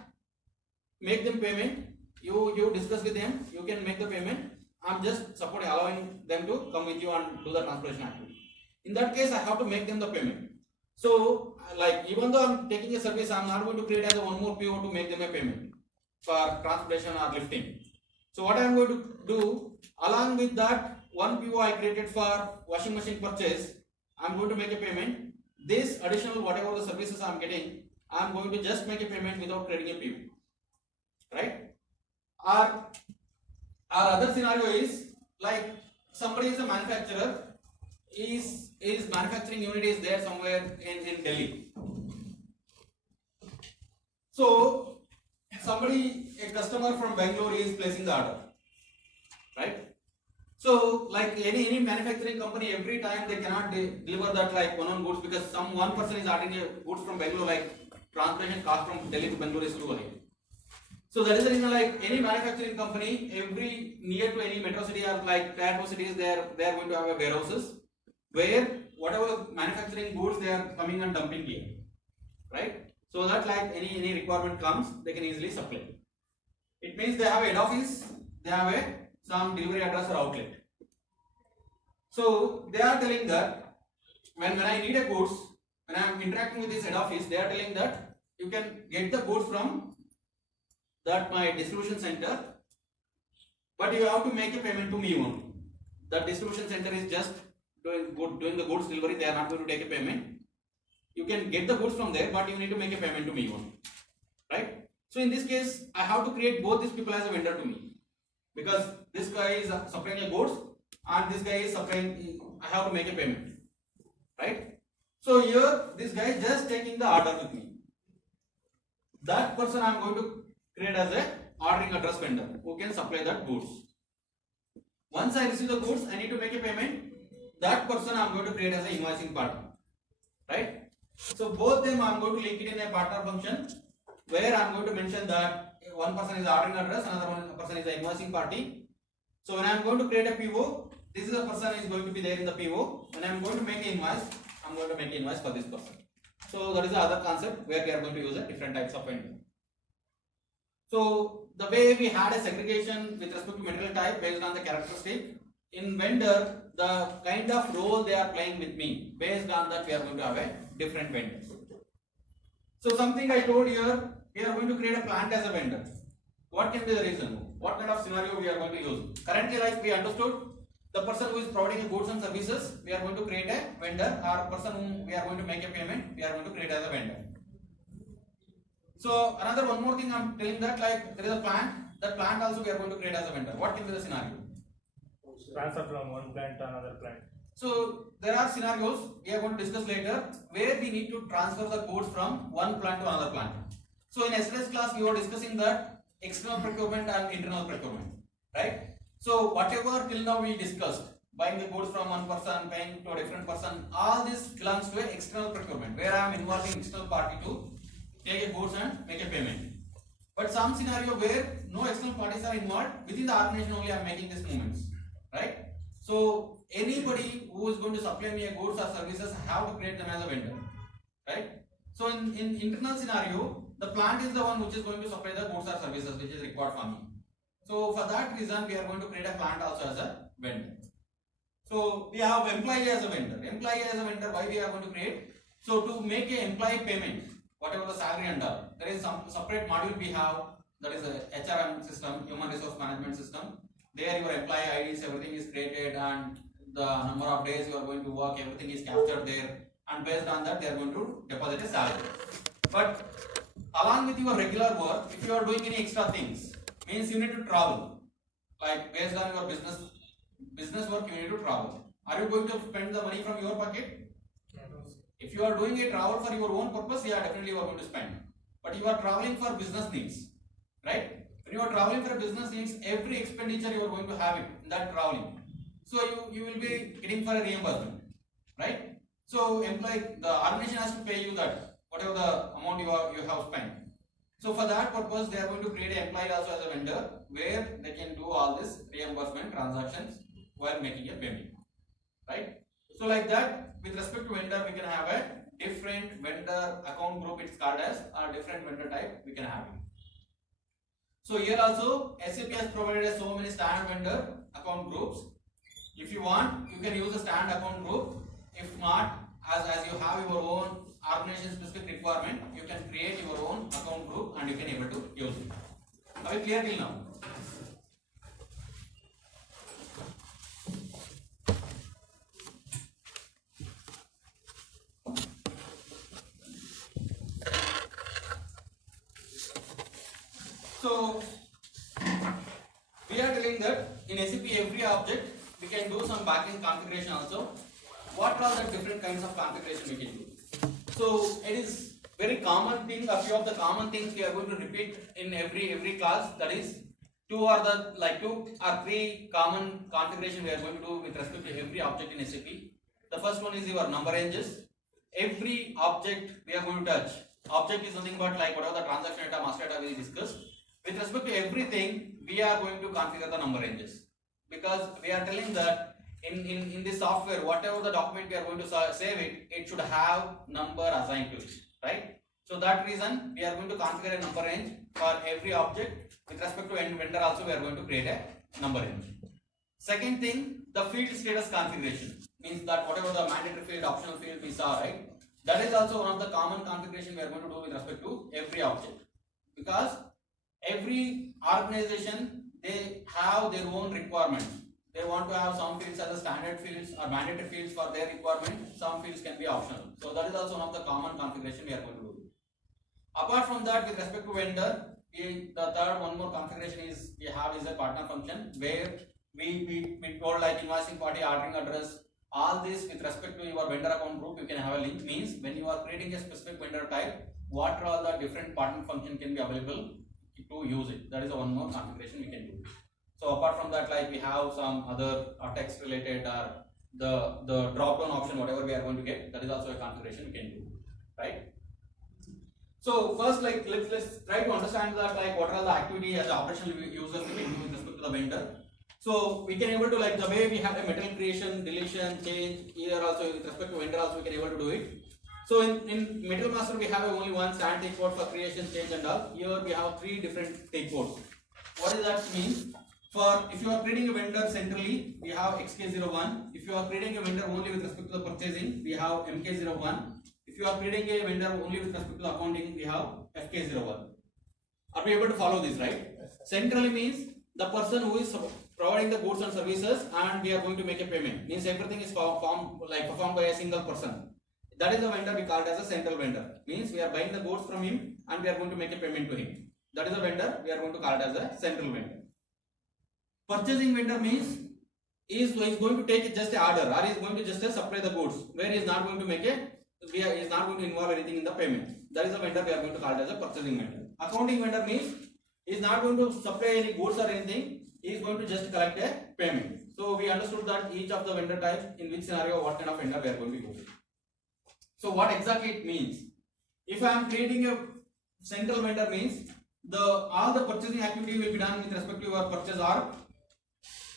make them payment, you discuss with them, you can make the payment, I'm just allowing them to come with you and do the transportation activity. In that case, I have to make them the payment. So, like, even though I'm taking a service, I'm not going to create as a one more PO to make them a payment for transportation or lifting. So, what I'm going to do, along with that one PO I created for washing machine purchase, I'm going to make a payment. This additional whatever the services I'm getting, I'm going to just make a payment without creating a PO, right? Our other scenario is like somebody is a manufacturer. His manufacturing unit is there somewhere in Delhi. So a customer from Bangalore is placing the order, right? So like any manufacturing company, every time they cannot deliver that like one goods, because one person is ordering a goods from Bangalore, like transportation cost from Delhi to Bangalore is too high. So that is the reason, like any manufacturing company, every near to any metro city or like tier 2 cities, they are going to have a warehouses where whatever manufacturing goods they are coming and dumping here, right? So that like any requirement comes, they can easily supply. It means they have a head office, they have some delivery address or outlet. So they are telling that when I need a goods, when I am interacting with this head office, they are telling that you can get the goods from that my distribution center, but you have to make a payment to me only. The distribution center is just doing the goods delivery, they are not going to take a payment. You can get the goods from there, but you need to make a payment to me only, right? So in this case, I have to create both these people as a vendor to me, because this guy is supplying a goods and this guy is supplying, I have to make a payment, right? So here this guy is just taking the order with me. That person I am going to create as a ordering address vendor who can supply that goods. Once I receive the goods, I need to make a payment. That person I am going to create as an invoicing partner, right? So both them I am going to link it in a partner function where I am going to mention that one person is the ordering address, another one person is the invoicing party. So when I am going to create a PO, this is the person is going to be there in the PO. When I am going to make an invoice, I am going to make an invoice for this person. So that is the other concept where we are going to use different types of vendor. So the way we had a segregation with respect to material type based on the characteristic, in vendor the kind of role they are playing with me, based on that we are going to have a different vendor. So something I told here, we are going to create a plant as a vendor. What can be the reason? What kind of scenario we are going to use? Currently, like we understood, the person who is providing goods and services, we are going to create a vendor, or person whom we are going to make a payment, we are going to create as a vendor. So another one more thing I'm telling that, like there is a plant, that plant also we are going to create as a vendor. What can be the scenario? Transfer from one plant to another plant. So there are scenarios we are going to discuss later where we need to transfer the goods from one plant to another plant. So in yesterday's class we were discussing that external procurement and internal procurement, right? So whatever till now we discussed, buying the goods from one person, paying to a different person, all this belongs to an external procurement where I am involving external party to take a goods and make a payment. But some scenario where no external parties are involved, within the organization only I am making these movements, right? So anybody who is going to supply me a goods or services, I have to create them as a vendor, right? So in internal scenario, the plant is the one which is going to supply the goods or services which is required for me. So for that reason, we are going to create a plant also as a vendor. So we have employee as a vendor. Employee as a vendor, why we are going to create? So to make an employee payment, whatever the salary and all, there is some separate module we have, that is a HRM system, human resource management system. There your employee IDs, everything is created, and the number of days you are going to work, everything is captured there, and based on that they are going to deposit a salary. But along with your regular work, if you are doing any extra things, means you need to travel. Like based on your business work, you need to travel. Are you going to spend the money from your pocket? If you are doing a travel for your own purpose, yeah, definitely you are going to spend. But you are traveling for business needs, right? When you are traveling for business needs, every expenditure you are going to have it in that traveling. So you will be getting for a reimbursement, right? So the organization has to pay you that whatever the amount you have spent. So for that purpose, they are going to create an employee also as a vendor where they can do all this reimbursement transactions while making a payment, right? So like that, with respect to vendor, we can have a different vendor account group, it's called as, or different vendor type we can have it. So here also SAP has provided so many standard vendor account groups. If you want, you can use a standard account group. If not, as you have your own organization specific requirement, you can create your own account group and you can able to use it. Are we clear till now? So we are telling that in SAP every object we can do some backend configuration also. What are the different kinds of configuration we can do? So it is very common thing. A few of the common things we are going to repeat in every class. That is two or three common configuration we are going to do with respect to every object in SAP. The first one is your number ranges. Every object we are going to touch. Object is nothing but like whatever the transaction data, master data we discussed. With respect to everything, we are going to configure the number ranges, because we are telling that in this software, whatever the document we are going to save it should have number assigned to it, right? So that reason we are going to configure a number range for every object. With respect to end vendor also, we are going to create a number range. Second thing, the field status configuration means that whatever the mandatory field, optional field we saw, right? That is also one of the common configuration we are going to do with respect to every object, because every organization, they have their own requirements. They want to have some fields as a standard fields or mandatory fields for their requirement. Some fields can be optional. So that is also one of the common configuration we are going to do. Apart from that, with respect to vendor, the third one more configuration is we have is a partner function where we told like invoicing party, ordering address, all this with respect to your vendor account group, you can have a link. Means when you are creating a specific vendor type, what are all the different partner function can be available to use it. That is one more configuration we can do. So apart from that, like we have some other text related or the drop down option, whatever we are going to get, that is also a configuration we can do, right? So first, like let's try to understand that like what are the activity as operational users we can do with respect to the vendor. So we can able to, like the way we have a material creation, deletion, change, here also with respect to vendor also we can able to do it. So in Material Master we have only one stand take code for creation, change and all. Here we have three different take codes. What does that mean? For if you are creating a vendor centrally, we have XK01. If you are creating a vendor only with respect to the purchasing, we have MK01. If you are creating a vendor only with respect to the accounting, we have FK01. Are we able to follow this, right? Centrally means the person who is providing the goods and services, and we are going to make a payment. Means everything is performed by a single person. That is the vendor we call it as a central vendor. Means we are buying the goods from him and we are going to make a payment to him. That is the vendor we are going to call it as a central vendor. Purchasing vendor means he is going to take just a order, or he is going to just supply the goods, where he is not going to make he is not going to involve anything in the payment. That is the vendor we are going to call it as a purchasing vendor. Accounting vendor means he is not going to supply any goods or anything, he is going to just collect a payment. So we understood that each of the vendor types, in which scenario what kind of vendor we are going to use. So what exactly it means? If I am creating a central vendor means all the purchasing activity will be done with respect to your purchase order,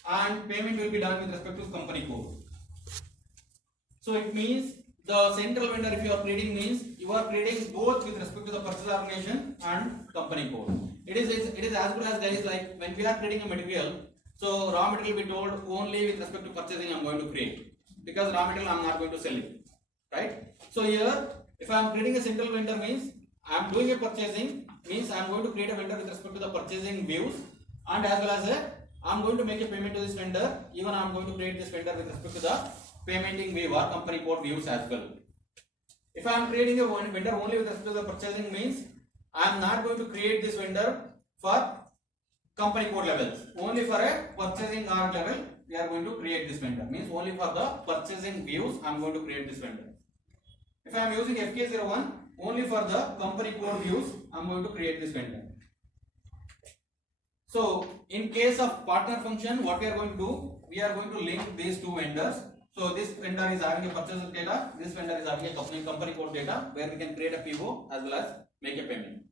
and payment will be done with respect to company code. So it means the central vendor, if you are creating, means you are creating both with respect to the purchase organization and company code. It is as good as guys, like when we are creating a material, so raw material will be told only with respect to purchasing I am going to create, because raw material I am not going to sell it, right? So here if I am creating a central vendor means I am doing a purchasing, means I am going to create a vendor with respect to the purchasing views, and as well as I am going to make a payment to this vendor. Even I am going to create this vendor with respect to the paymenting view or company code views as well. If I am creating a vendor only with respect to the purchasing means I am not going to create this vendor for company code levels. Only for a purchasing org level we are going to create this vendor. Means only for the purchasing views I am going to create this vendor. If I am using FK01, only for the company code views I am going to create this vendor. So in case of partner function, what we are going to do, we are going to link these two vendors. So this vendor is having a purchase data, this vendor is having a company code data, where we can create a PO as well as make a payment.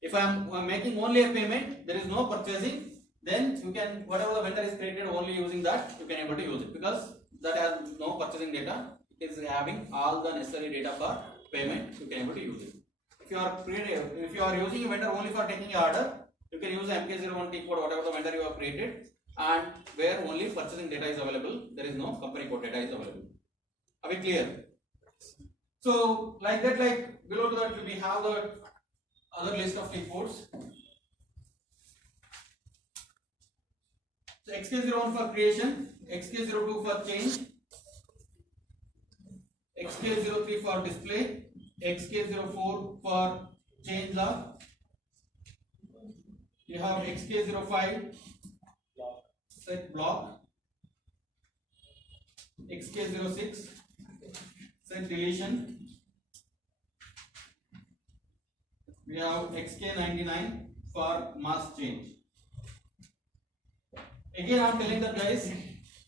If I am making only a payment, there is no purchasing, then you can, whatever the vendor is created only using that, you can able to use it, because that has no purchasing data. It is having all the necessary data for payment, you can able to use it. If you are using a vendor only for taking an order, you can use MK01 T code, whatever the vendor you have created, and where only purchasing data is available, there is no company code data is available. Are we clear? So like that, like below to that we have the other list of T codes. So XK01 for creation, XK02 for change, XK03 for display, XK04 for change log. You have XK05 set block, XK06 set deletion. We have XK99 for mask change. Again I am telling that guys,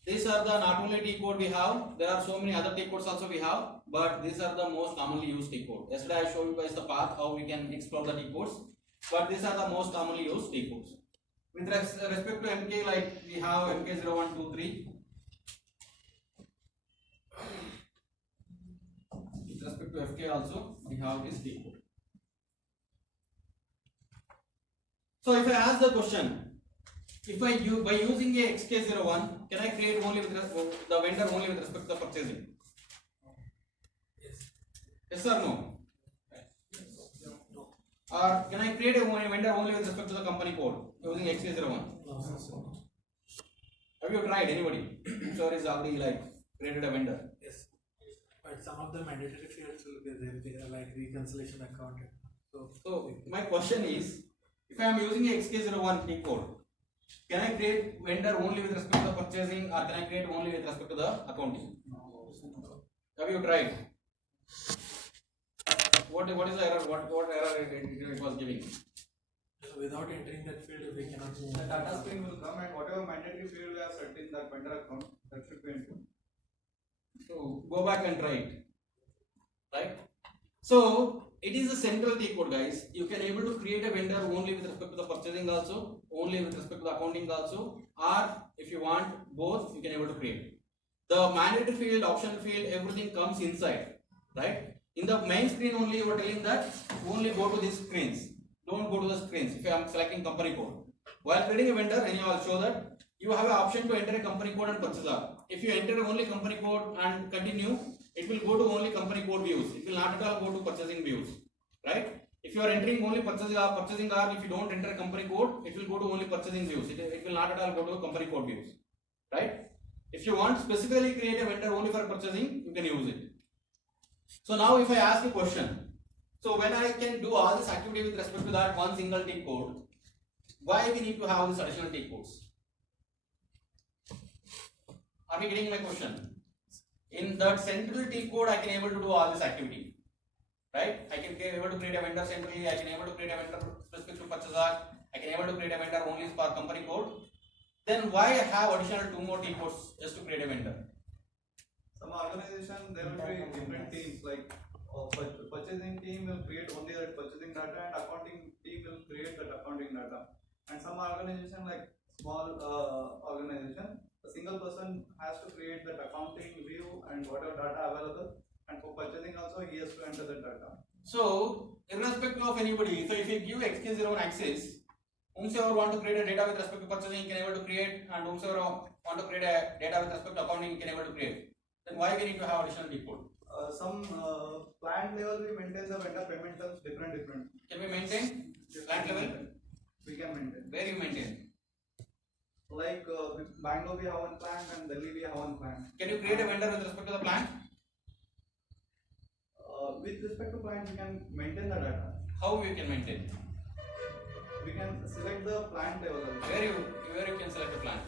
these are the not only T code we have, there are so many other T codes also we have, but these are the most commonly used T code. Yesterday I showed you guys the path how we can explore the T codes, but these are the most commonly used T codes. With respect to MK, like we have MK01, 2, 3. With respect to FK also, we have this T code. So if I ask the question, if by using a XK01, can I create only with the vendor only with respect to the purchasing? Yes or no? Or can I create a vendor only with respect to the company code using XK01? Have you tried, anybody? Sure is already like created a vendor. Yes, but some of the mandatory fields will be there, they are like reconciliation account. So my question is, if I am using a XK01 T code, can I create vendor only with respect to the purchasing, or can I create only with respect to the accounting? Have you tried? What is the error? What error it was giving? So without entering that field, we cannot move. The data screen will come, and whatever mandatory field we have set in that vendor account, that should be input. So go back and try it. Right? So it is a central T code, guys. You can able to create a vendor only with respect to the purchasing also, only with respect to the accounting also, or if you want both, you can able to create. The mandatory field, optional field, everything comes inside, right? In the main screen only you are telling that only go to these screens. Don't go to the screens if I am selecting company code. While creating a vendor, and I will show that you have an option to enter a company code and purchase order. If you enter only company code and continue, it will go to only company code views. It will not at all go to purchasing views, right? If you are entering only purchasing order, if you don't enter company code, it will go to only purchasing views. It will not at all go to company code views, right? If you want specifically create a vendor only for purchasing, you can use it. So now if I ask a question, so when I can do all this activity with respect to that one single T code, why we need to have this additional T codes? Are we getting my question? In that central T code, I can able to do all this activity, right? I can able to create a vendor centrally. I can able to create a vendor specific to purchase order. I can able to create a vendor only for company code. Then why I have additional 2 more T codes just to create a vendor? Some organization there will be different teams, like purchasing team will create only that purchasing data and accounting team will create that accounting data. And some organization like small organization, a single person has to create that accounting view and whatever data available, and for purchasing also he has to enter the data. So irrespective of anybody, so if you give XK01 access, whomsoever want to create a data with respect to purchasing, you can able to create, and whomsoever want to create a data with respect to accounting, you can able to create. Then why we need to have additional T code? Some plant level we maintain the vendor payment terms different. Can we maintain plant level? We can maintain. Where you maintain? Like Bangalore we have one plant and Delhi we have one plant. Can you create a vendor with respect to the plant? With respect to plant, we can maintain the data. How we can maintain? We can select the plant level. Where you can select a plant?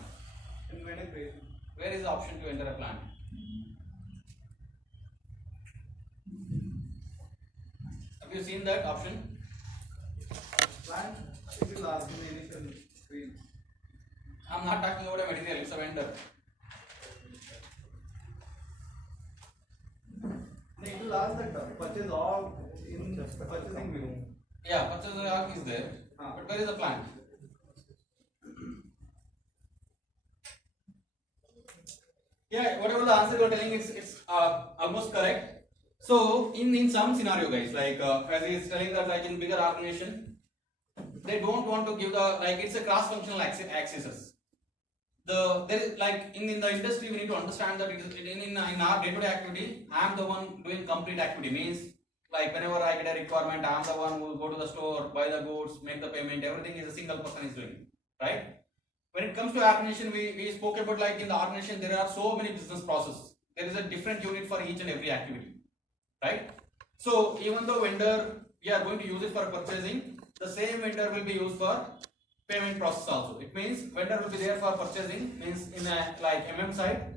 In vendor creation. Where is the option to enter a plant? Have you seen that option? Plant, it will ask in the initial screen. I'm not talking about a material, it's a vendor. No, it will ask that purchase all in purchasing view. Yeah, purchase order is there, but where is the plant? Yeah, whatever the answer you are telling, it's almost correct. So in some scenario, guys, like as he is telling that, like in bigger organization, they don't want to give the, like it's a cross-functional accesses. There is, like in the industry, we need to understand that in our day-to-day activity, I am the one doing complete activity. Means like whenever I get a requirement, I am the one who will go to the store, buy the goods, make the payment. Everything is a single person is doing, right? When it comes to organization, we spoke about, like in the organization there are so many business processes. There is a different unit for each and every activity, right? So even though vendor we are going to use it for purchasing, the same vendor will be used for payment process also. It means vendor will be there for purchasing, means in a like MM side,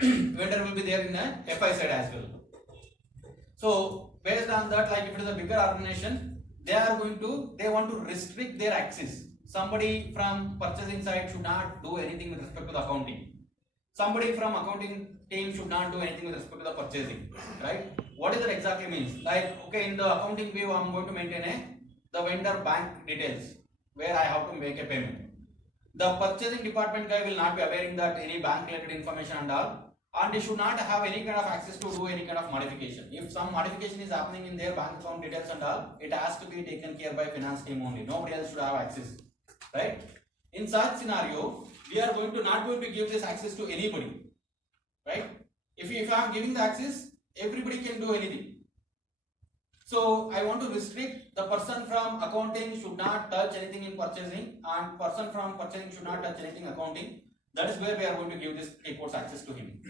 vendor will be there in a FI side as well. So based on that, like if it is a bigger organization, they want to restrict their access. Somebody from purchasing side should not do anything with respect to the accounting. Somebody from accounting team should not do anything with respect to the purchasing, right? What does that exactly means? Like, okay, in the accounting view, I'm going to maintain the vendor bank details where I have to make a payment. The purchasing department guy will not be aware that any bank related information and all, and they should not have any kind of access to do any kind of modification. If some modification is happening in their bank account details and all, it has to be taken care by finance team only. Nobody else should have access, right? In such scenario, we are not going to give this access to anybody, right? If I am giving the access, everybody can do anything. So I want to restrict the person from accounting should not touch anything in purchasing, and person from purchasing should not touch anything accounting. That is where we are going to give this reports access to him,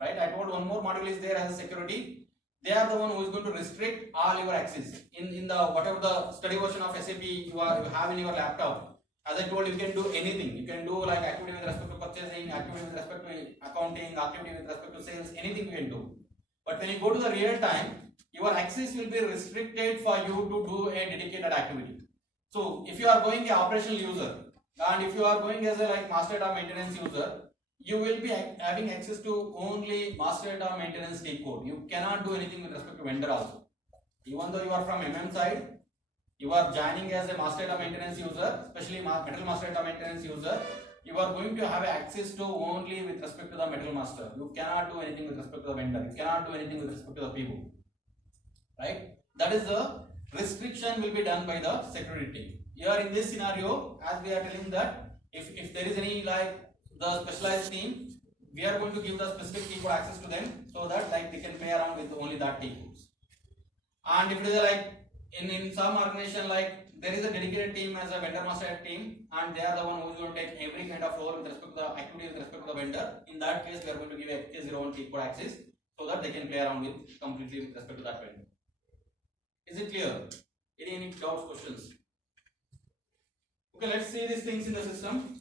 right? I told one more module is there as a security. They are the one who is going to restrict all your access in the whatever the study version of SAP you have in your laptop. As I told, you can do anything. You can do like activity with respect to purchasing, activity with respect to accounting, activity with respect to sales, anything you can do. But when you go to the real time, your access will be restricted for you to do a dedicated activity. So if you are going an operational user, and if you are going as a like master data maintenance user, you will be having access to only master data maintenance T code. You cannot do anything with respect to vendor also. Even though you are from MM side, you are joining as a master data maintenance user, especially metal master data maintenance user, you are going to have access to only with respect to the metal master. You cannot do anything with respect to the vendor. You cannot do anything with respect to the people. right? That is the restriction will be done by the security team. Here in this scenario, as we are telling that if there is any like the specialized team, we are going to give the specific key code access to them so that like they can play around with only that key codes. And if it is like in some organization like there is a dedicated team as a vendor master team and they are the one who is going to take every kind of role with respect to the activity with respect to the vendor. In that case, we are going to give a FK01 key code access so that they can play around with completely with respect to that vendor. Is it clear? Any doubts, questions? Okay, let's see these things in the system.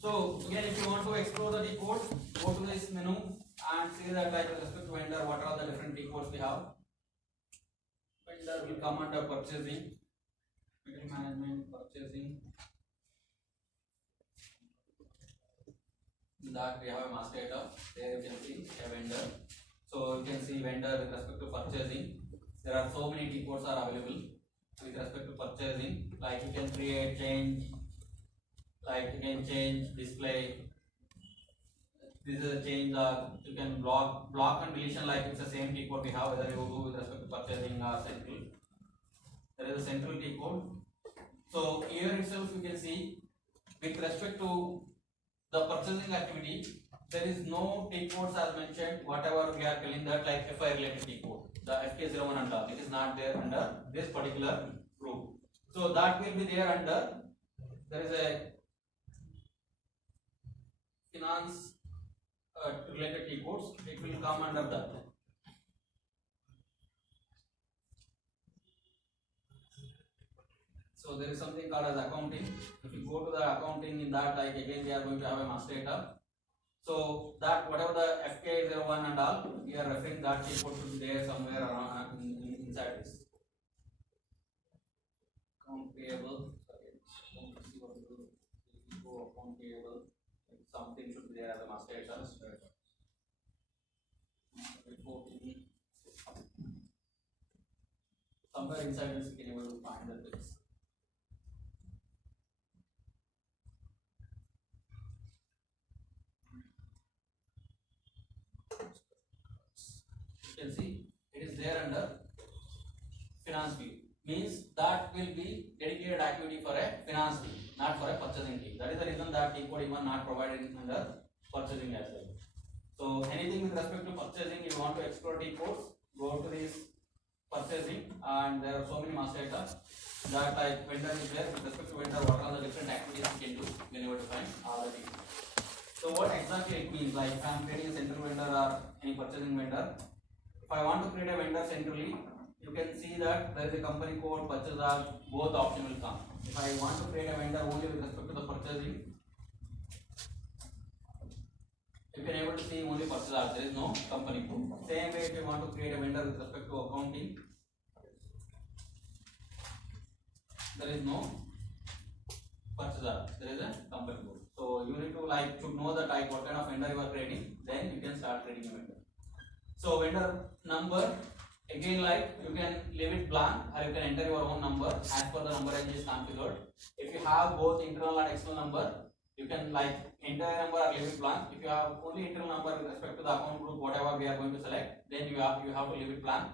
So again, if you want to explore the T code, go to this menu and see that like with respect to vendor, what are the different T codes we have. Vendor will come under purchasing, material management, purchasing. In that we have a master data. There you can see a vendor. So you can see vendor with respect to purchasing. There are so many T codes are available with respect to purchasing. Like you can create, change. Like you can change display. This is a change. You can block and deletion. Like it's the same T code we have whether you do with respect to purchasing or central. There is a central T code. So here itself you can see with respect to the purchasing activity, there is no T codes as mentioned. Whatever we are telling that like FI related T code, the FK01 and all, it is not there under this particular group. So that will be there under. There is a finance related T codes, it will come under that. So there is something called as accounting. If you go to the accounting, in that like again they are going to have a master data. So that whatever the FK01 and all, we are referring that T code should be there somewhere around inside this. Account payable. Account payable. Something should be there as a master data. Reporting. Somewhere inside this you can able to find the things. You can see it is there under finance view. Means that will be dedicated activity for a finance team, not for a purchasing team. That is the reason that T code even not provided under purchasing as well. So anything with respect to purchasing, you want to explore T codes, go to this purchasing, and there are so many master data that like vendor is there. With respect to vendor, what are the different activities you can do? You can able to find all the T codes. So what exactly it means? Like if I am creating a central vendor or any purchasing vendor, if I want to create a vendor centrally, you can see that there is a company code, purchase order, both option will come. If I want to create a vendor only with respect to the purchasing, you can able to see only purchase order, there is no company code. Same way if you want to create a vendor with respect to accounting, there is no purchase order, there is a company code. So you need to like should know the type, what kind of vendor you are creating, then you can start creating a vendor. So vendor number, again like you can leave it blank or you can enter your own number as per the number range is configured. If you have both internal and external number, you can like enter a number or leave it blank. If you have only internal number with respect to the account group, whatever we are going to select, then you have to leave it blank.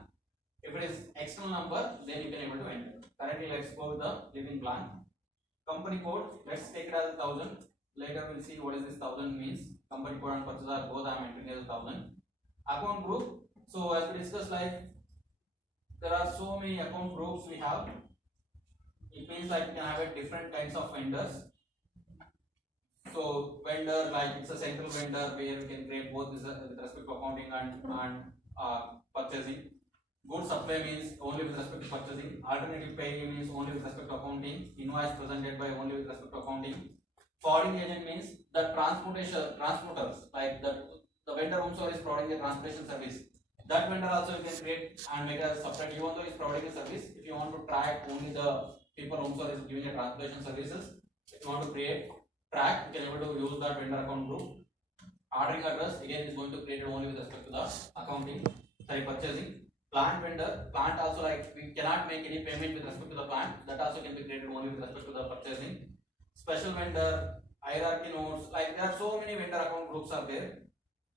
If it is external number, then you can able to enter. Currently let's go with the leaving blank. Company code, let's take it as 1000. Later we'll see what is this 1000 means. Company code and purchase order both I am entering as 1000. Account group, so as we discussed, like there are so many account groups we have. It means like you can have different kinds of vendors. So vendor, like it's a central vendor where you can create both with respect to accounting and purchasing. Goods supply means only with respect to purchasing. Alternative pay means only with respect to accounting. Invoice presented by only with respect to accounting. Forwarding agent means the transporters, like the vendor whomsoever is providing the transportation service. That vendor also you can create and make a separate, even though is providing a service. If you want to track only the people whomsoever is giving a transportation services, if you want to create track, you can able to use that vendor account group. Ordering address again is going to create only with respect to the accounting, purchasing. Plant vendor, plant also, like we cannot make any payment with respect to the plant, that also can be created only with respect to the purchasing. Special vendor, hierarchy nodes, like there are so many vendor account groups are there.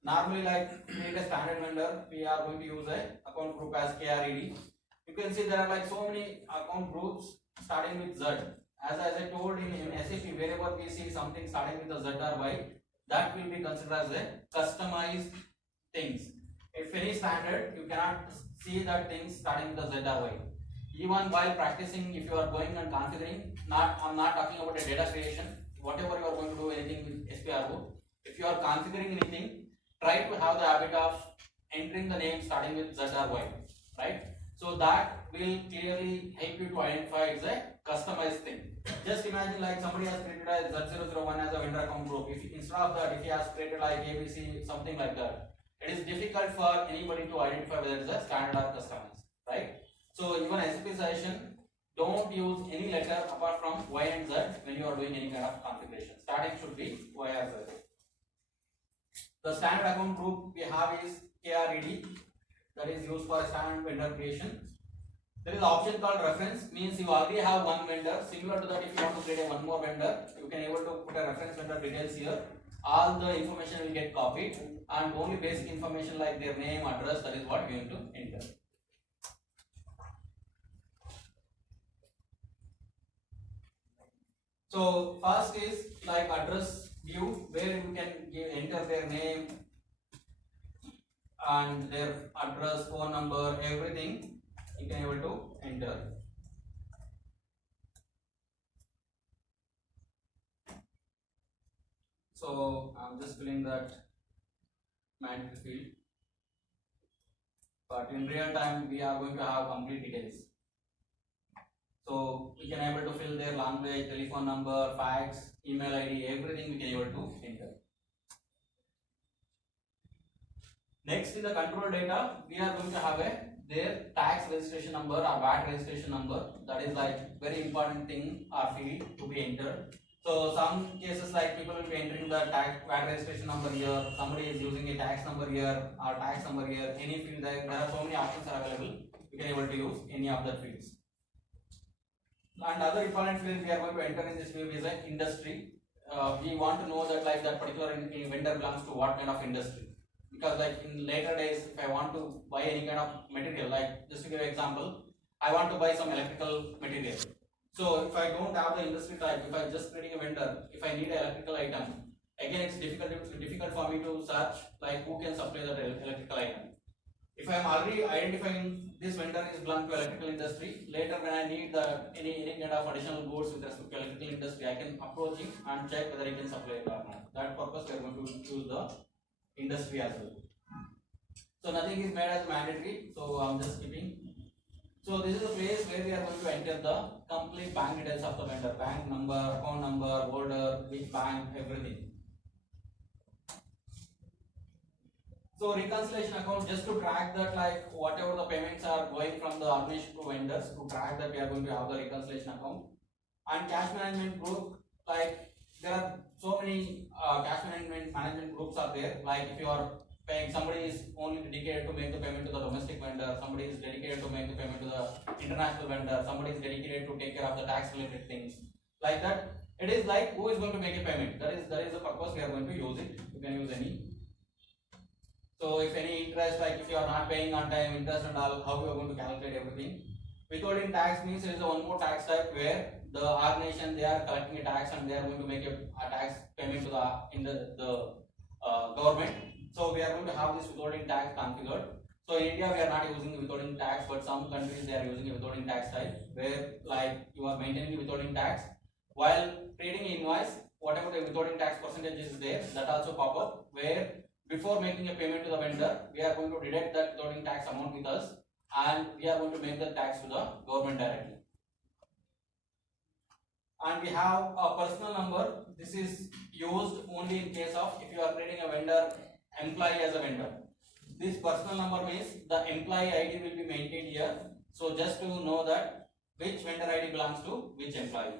Normally, like we need a standard vendor, we are going to use a account group as KRED. You can see there are like so many account groups starting with Z. As I told in SAP, wherever we see something starting with the Z or Y, that will be considered as a customized things. If any standard, you cannot see that things starting with the Z or Y. Even while practicing, if you are going and configuring, I'm not talking about a data creation, whatever you are going to do anything with SPRO, if you are configuring anything, try to have the habit of entering the name starting with Z or Y, right? So that will clearly help you to identify it's a customized thing. Just imagine like somebody has created a Z001 as a vendor account group. If instead of that, if he has created like ABC, something like that, it is difficult for anybody to identify whether it is a standard or customized, right? So even SAP suggestion, don't use any letter apart from Y and Z when you are doing any kind of configuration. Starting should be Y or Z. The standard account group we have is KRED, that is used for standard vendor creation. There is an option called reference, means you already have one vendor. Similar to that, if you want to create one more vendor, you can able to put a reference vendor details here. All the information will get copied, and only basic information like their name, address, that is what you need to enter. So first is like address view, where you can enter their name and their address, phone number, everything you can able to enter. So I'm just filling that mandatory field, but in real time we are going to have complete details. So we can able to fill their language, telephone number, fax, email ID, everything we can able to enter. Next, in the control data, we are going to have their tax registration number or VAT registration number. That is like very important thing or field to be entered. So some cases like people will be entering the tax VAT registration number here. Somebody is using a tax number here or tax number here. Any field there are so many options are available. You can able to use any of the fields. And other important field we are going to enter in this field is an industry. We want to know that like that particular vendor belongs to what kind of industry. Because like in later days, if I want to buy any kind of material, like just to give an example, I want to buy some electrical material. So if I don't have the industry type, if I'm just creating a vendor, if I need an electrical item, again it's difficult for me to search like who can supply that electrical item. If I am already identifying this vendor is belong to electrical industry, later when I need the any kind of additional goods with respect to electrical industry, I can approach him and check whether he can supply it or not. That purpose we are going to choose the industry as well. So nothing is made as mandatory, so I'm just keeping. So this is the place where we are going to enter the complete bank details of the vendor, bank number, account number, holder, which bank, everything. So reconciliation account, just to track that like whatever the payments are going from the organization to vendors, to track that we are going to have the reconciliation account. And cash management group, like there are so many cash management groups are there. Like if you are paying, somebody is only dedicated to make the payment to the domestic vendor, somebody is dedicated to make the payment to the international vendor, somebody is dedicated to take care of the tax related things. Like that, it is like who is going to make a payment. That is the purpose we are going to use it. You can use any. So if any interest, like if you are not paying on time, interest and all, how you are going to calculate everything. Withholding tax means there is one more tax type where the organization they are collecting a tax and they are going to make a tax payment to the government. So we are going to have this withholding tax configured. So in India we are not using withholding tax, but some countries they are using a withholding tax type where like you are maintaining the withholding tax while creating an invoice. Whatever the withholding tax percentage is there, that also pop up where before making a payment to the vendor, we are going to deduct that withholding tax amount with us, and we are going to make the tax to the government directly. And we have a personal number. This is used only in case of if you are creating a vendor employee as a vendor. This personal number means the employee ID will be maintained here. So just to know that which vendor ID belongs to which employee.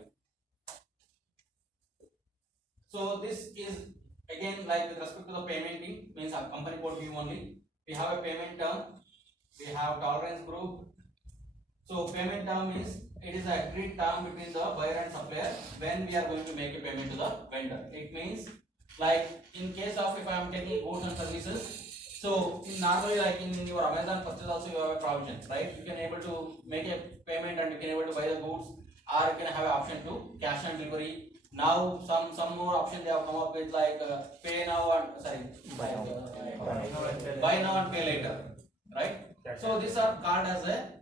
So this is again like with respect to the paymenting, means a company code view only. We have a payment term, we have tolerance group. So payment term is it is an agreed term between the buyer and supplier when we are going to make a payment to the vendor. It means like in case of if I am taking goods and services. So in normally like in your Amazon purchase also you have a provision, right? You can able to make a payment and you can able to buy the goods, or you can have an option to cash on delivery. Now some more option they have come up with like pay now and sorry buy now and pay later, right? So these are called as a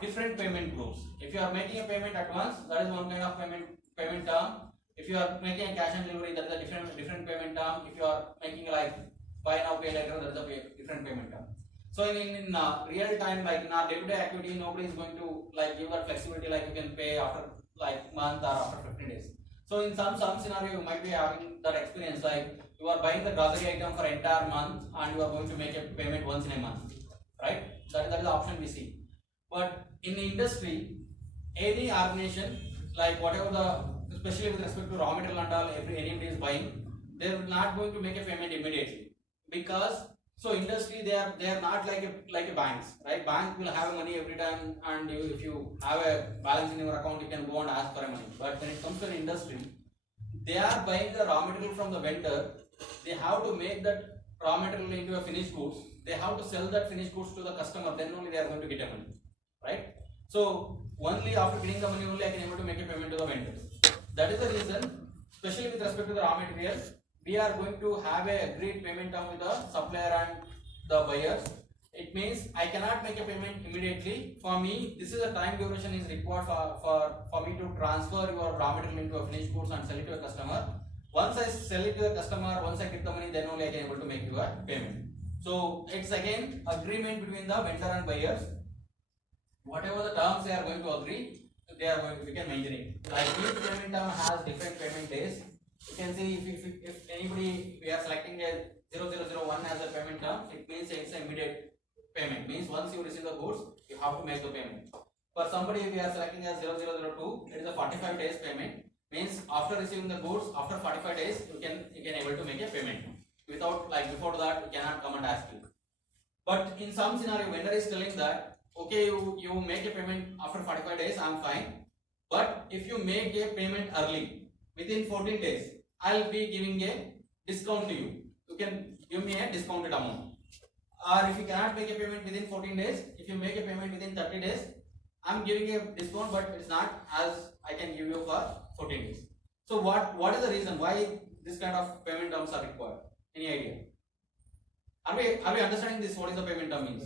different payment groups. If you are making a payment at once, that is one kind of payment term. If you are making a cash on delivery, that is a different payment term. If you are making like buy now pay later, that is a different payment term. So in real time, like in our day-to-day activity, nobody is going to like give that flexibility like you can pay after like month or after 15 days. So in some scenario you might be having that experience like you are buying the grocery item for entire month and you are going to make a payment once in a month, right? That is the option we see. But in the industry, any organization like whatever the especially with respect to raw material and all, anybody is buying, they are not going to make a payment immediately because so industry they are not like a banks, right? Bank will have money every time, and if you have a balance in your account, you can go and ask for a money. But when it comes to an industry, they are buying the raw material from the vendor. They have to make that raw material into a finished goods. They have to sell that finished goods to the customer. Then only they are going to get a money, right? So only after getting the money only I can able to make a payment to the vendors. That is the reason, especially with respect to the raw material, we are going to have a agreed payment term with the supplier and the buyers. It means I cannot make a payment immediately. For me, this is a time duration is required for me to transfer your raw material into a finished goods and sell it to a customer. Once I sell it to the customer, once I get the money, then only I can able to make you a payment. So it's again agreement between the vendor and buyers. Whatever the terms they are going to agree, we can maintain it. Like each payment term has different payment days. You can see if anybody we are selecting a 0001 as a payment term, it means it's an immediate payment. Means once you receive the goods, you have to make the payment. For somebody we are selecting as 0002, it is a 45 days payment. Means after receiving the goods, after 45 days, you can able to make a payment. Without like before that, you cannot come and ask you. But in some scenario, vendor is telling that okay, you make a payment after 45 days, I'm fine. But if you make a payment early, within 14 days, I'll be giving a discount to you. You can give me a discounted amount. Or if you cannot make a payment within 14 days, if you make a payment within 30 days, I'm giving a discount, but it's not as I can give you for 14 days. So what is the reason why this kind of payment terms are required? Any idea? Are we understanding this? What is the payment term means?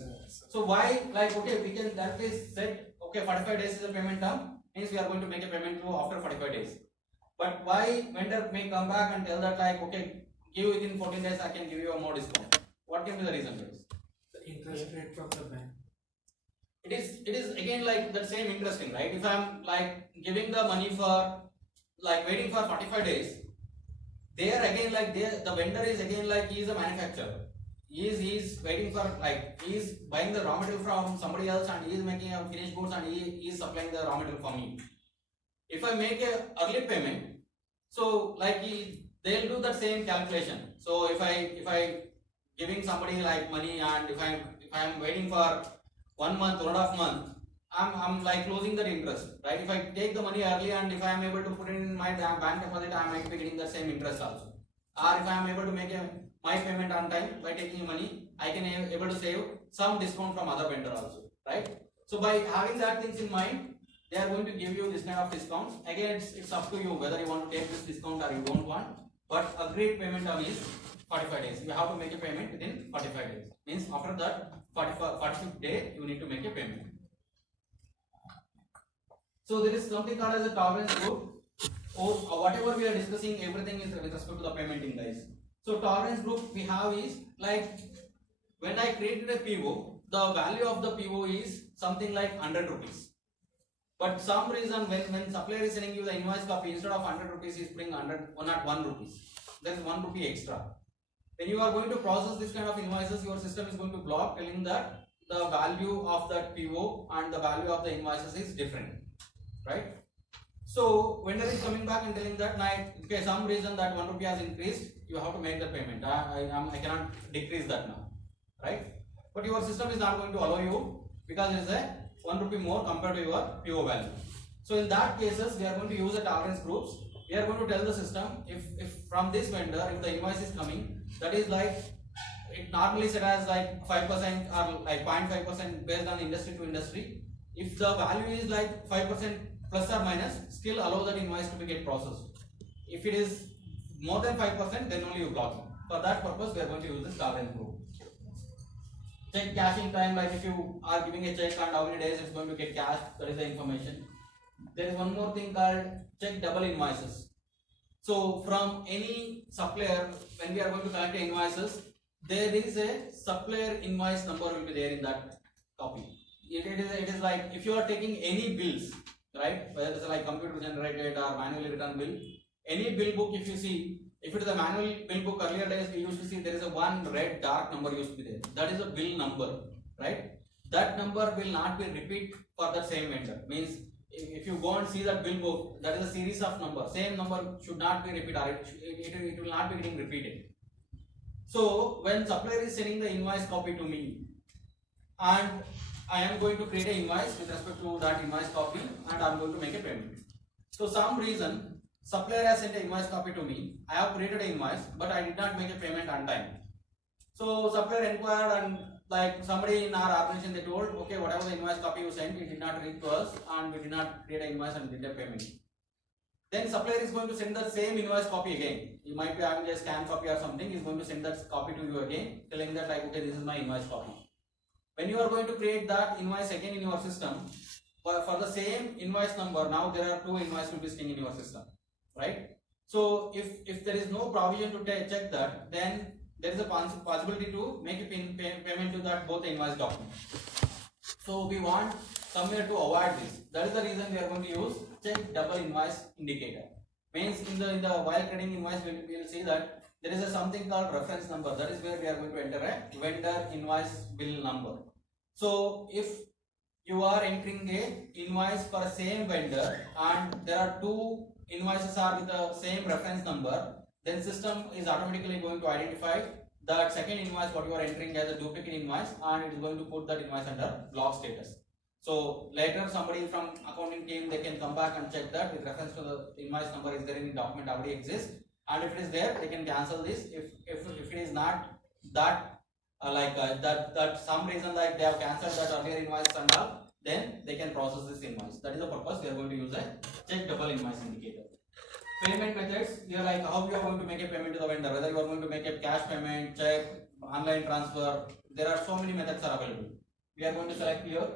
So why like okay we can directly set okay 45 days is a payment term, means we are going to make a payment to after 45 days. But why vendor may come back and tell that like okay give within 14 days I can give you a more discount? What can be the reason for this? The interest rate from the bank. It is again like the same interesting, right? If I'm like giving the money for like waiting for 45 days, there again like the vendor is again like he is a manufacturer. He is waiting for like he is buying the raw material from somebody else and he is making a finished goods and he is supplying the raw material for me. If I make a early payment, so like they'll do the same calculation. So if I giving somebody like money and if I am waiting for 1 month, 1.5 months, I'm like losing that interest, right? If I take the money early and if I am able to put it in my bank deposit, I might be getting the same interest also. Or if I am able to make my payment on time by taking money, I can able to save some discount from other vendor also, right? So by having that things in mind, they are going to give you this kind of discounts. Again, it's up to you whether you want to take this discount or you don't want. But agreed payment term is 45 days. You have to make a payment within 45 days. Means after that 45th day, you need to make a payment. So there is something called as a tolerance group. Or whatever we are discussing, everything is with respect to the paymenting, guys. So tolerance group we have is like when I created a PO, the value of the PO is something like 100 rupees. But some reason when supplier is sending you the invoice copy, instead of 100 rupees, he is putting 101 rupees. There is 1 rupee extra. When you are going to process this kind of invoices, your system is going to block, telling that the value of that PO and the value of the invoices is different, right? So vendor is coming back and telling that, okay, some reason that 1 rupee has increased, you have to make the payment. I cannot decrease that now, right? But your system is not going to allow you because there is a 1 rupee more compared to your PO value. So in that cases, we are going to use the tolerance groups. We are going to tell the system, if from this vendor, if the invoice is coming, that is like, it normally set as like 5% or like 0.5% based on industry to industry. If the value is like 5% plus or minus, still allow that invoice to be get processed. If it is more than 5%, then only you block it. For that purpose, we are going to use this tolerance group. Check cashing time, like if you are giving a check and how many days it's going to get cashed, that is the information. There is one more thing called check double invoices. So from any supplier, when we are going to collect invoices, there is a supplier invoice number will be there in that copy. It is like if you are taking any bills, right, whether it's like computer generated or manually written bill, any bill book, if you see, if it is a manual bill book, earlier days we used to see there is a one red dark number used to be there. That is a bill number, right? That number will not be repeat for the same vendor. Means if you go and see that bill book, that is a series of numbers. Same number should not be repeated, or it will not be getting repeated. So when supplier is sending the invoice copy to me, and I am going to create an invoice with respect to that invoice copy, and I am going to make a payment. So some reason supplier has sent an invoice copy to me. I have created an invoice, but I did not make a payment on time. So supplier inquired, and like somebody in our organization, they told, okay, whatever the invoice copy you sent, it did not reach to us, and we did not create an invoice and did a payment. Then supplier is going to send the same invoice copy again. You might be having a scan copy or something. He is going to send that copy to you again, telling that like, okay, this is my invoice copy. When you are going to create that invoice again in your system, for the same invoice number, now there are two invoices will be sitting in your system, right? So if there is no provision to check that, then there is a possibility to make a payment to that both invoice documents. So we want somewhere to avoid this. That is the reason we are going to use check double invoice indicator. Means in the while creating invoice, we will see that there is a something called reference number. That is where we are going to enter a vendor invoice bill number. So if you are entering a invoice for a same vendor and there are two invoices are with the same reference number, then system is automatically going to identify that second invoice what you are entering as a duplicate invoice, and it is going to put that invoice under block status. So later somebody from accounting team, they can come back and check that with reference to the invoice number, is there any document already exists, and if it is there, they can cancel this. If it is not that that some reason like they have cancelled that earlier invoice and all, then they can process this invoice. That is the purpose we are going to use a check double invoice indicator. Payment methods, we are like how we are going to make a payment to the vendor, whether you are going to make a cash payment, check, online transfer. There are so many methods are available. We are going to select here.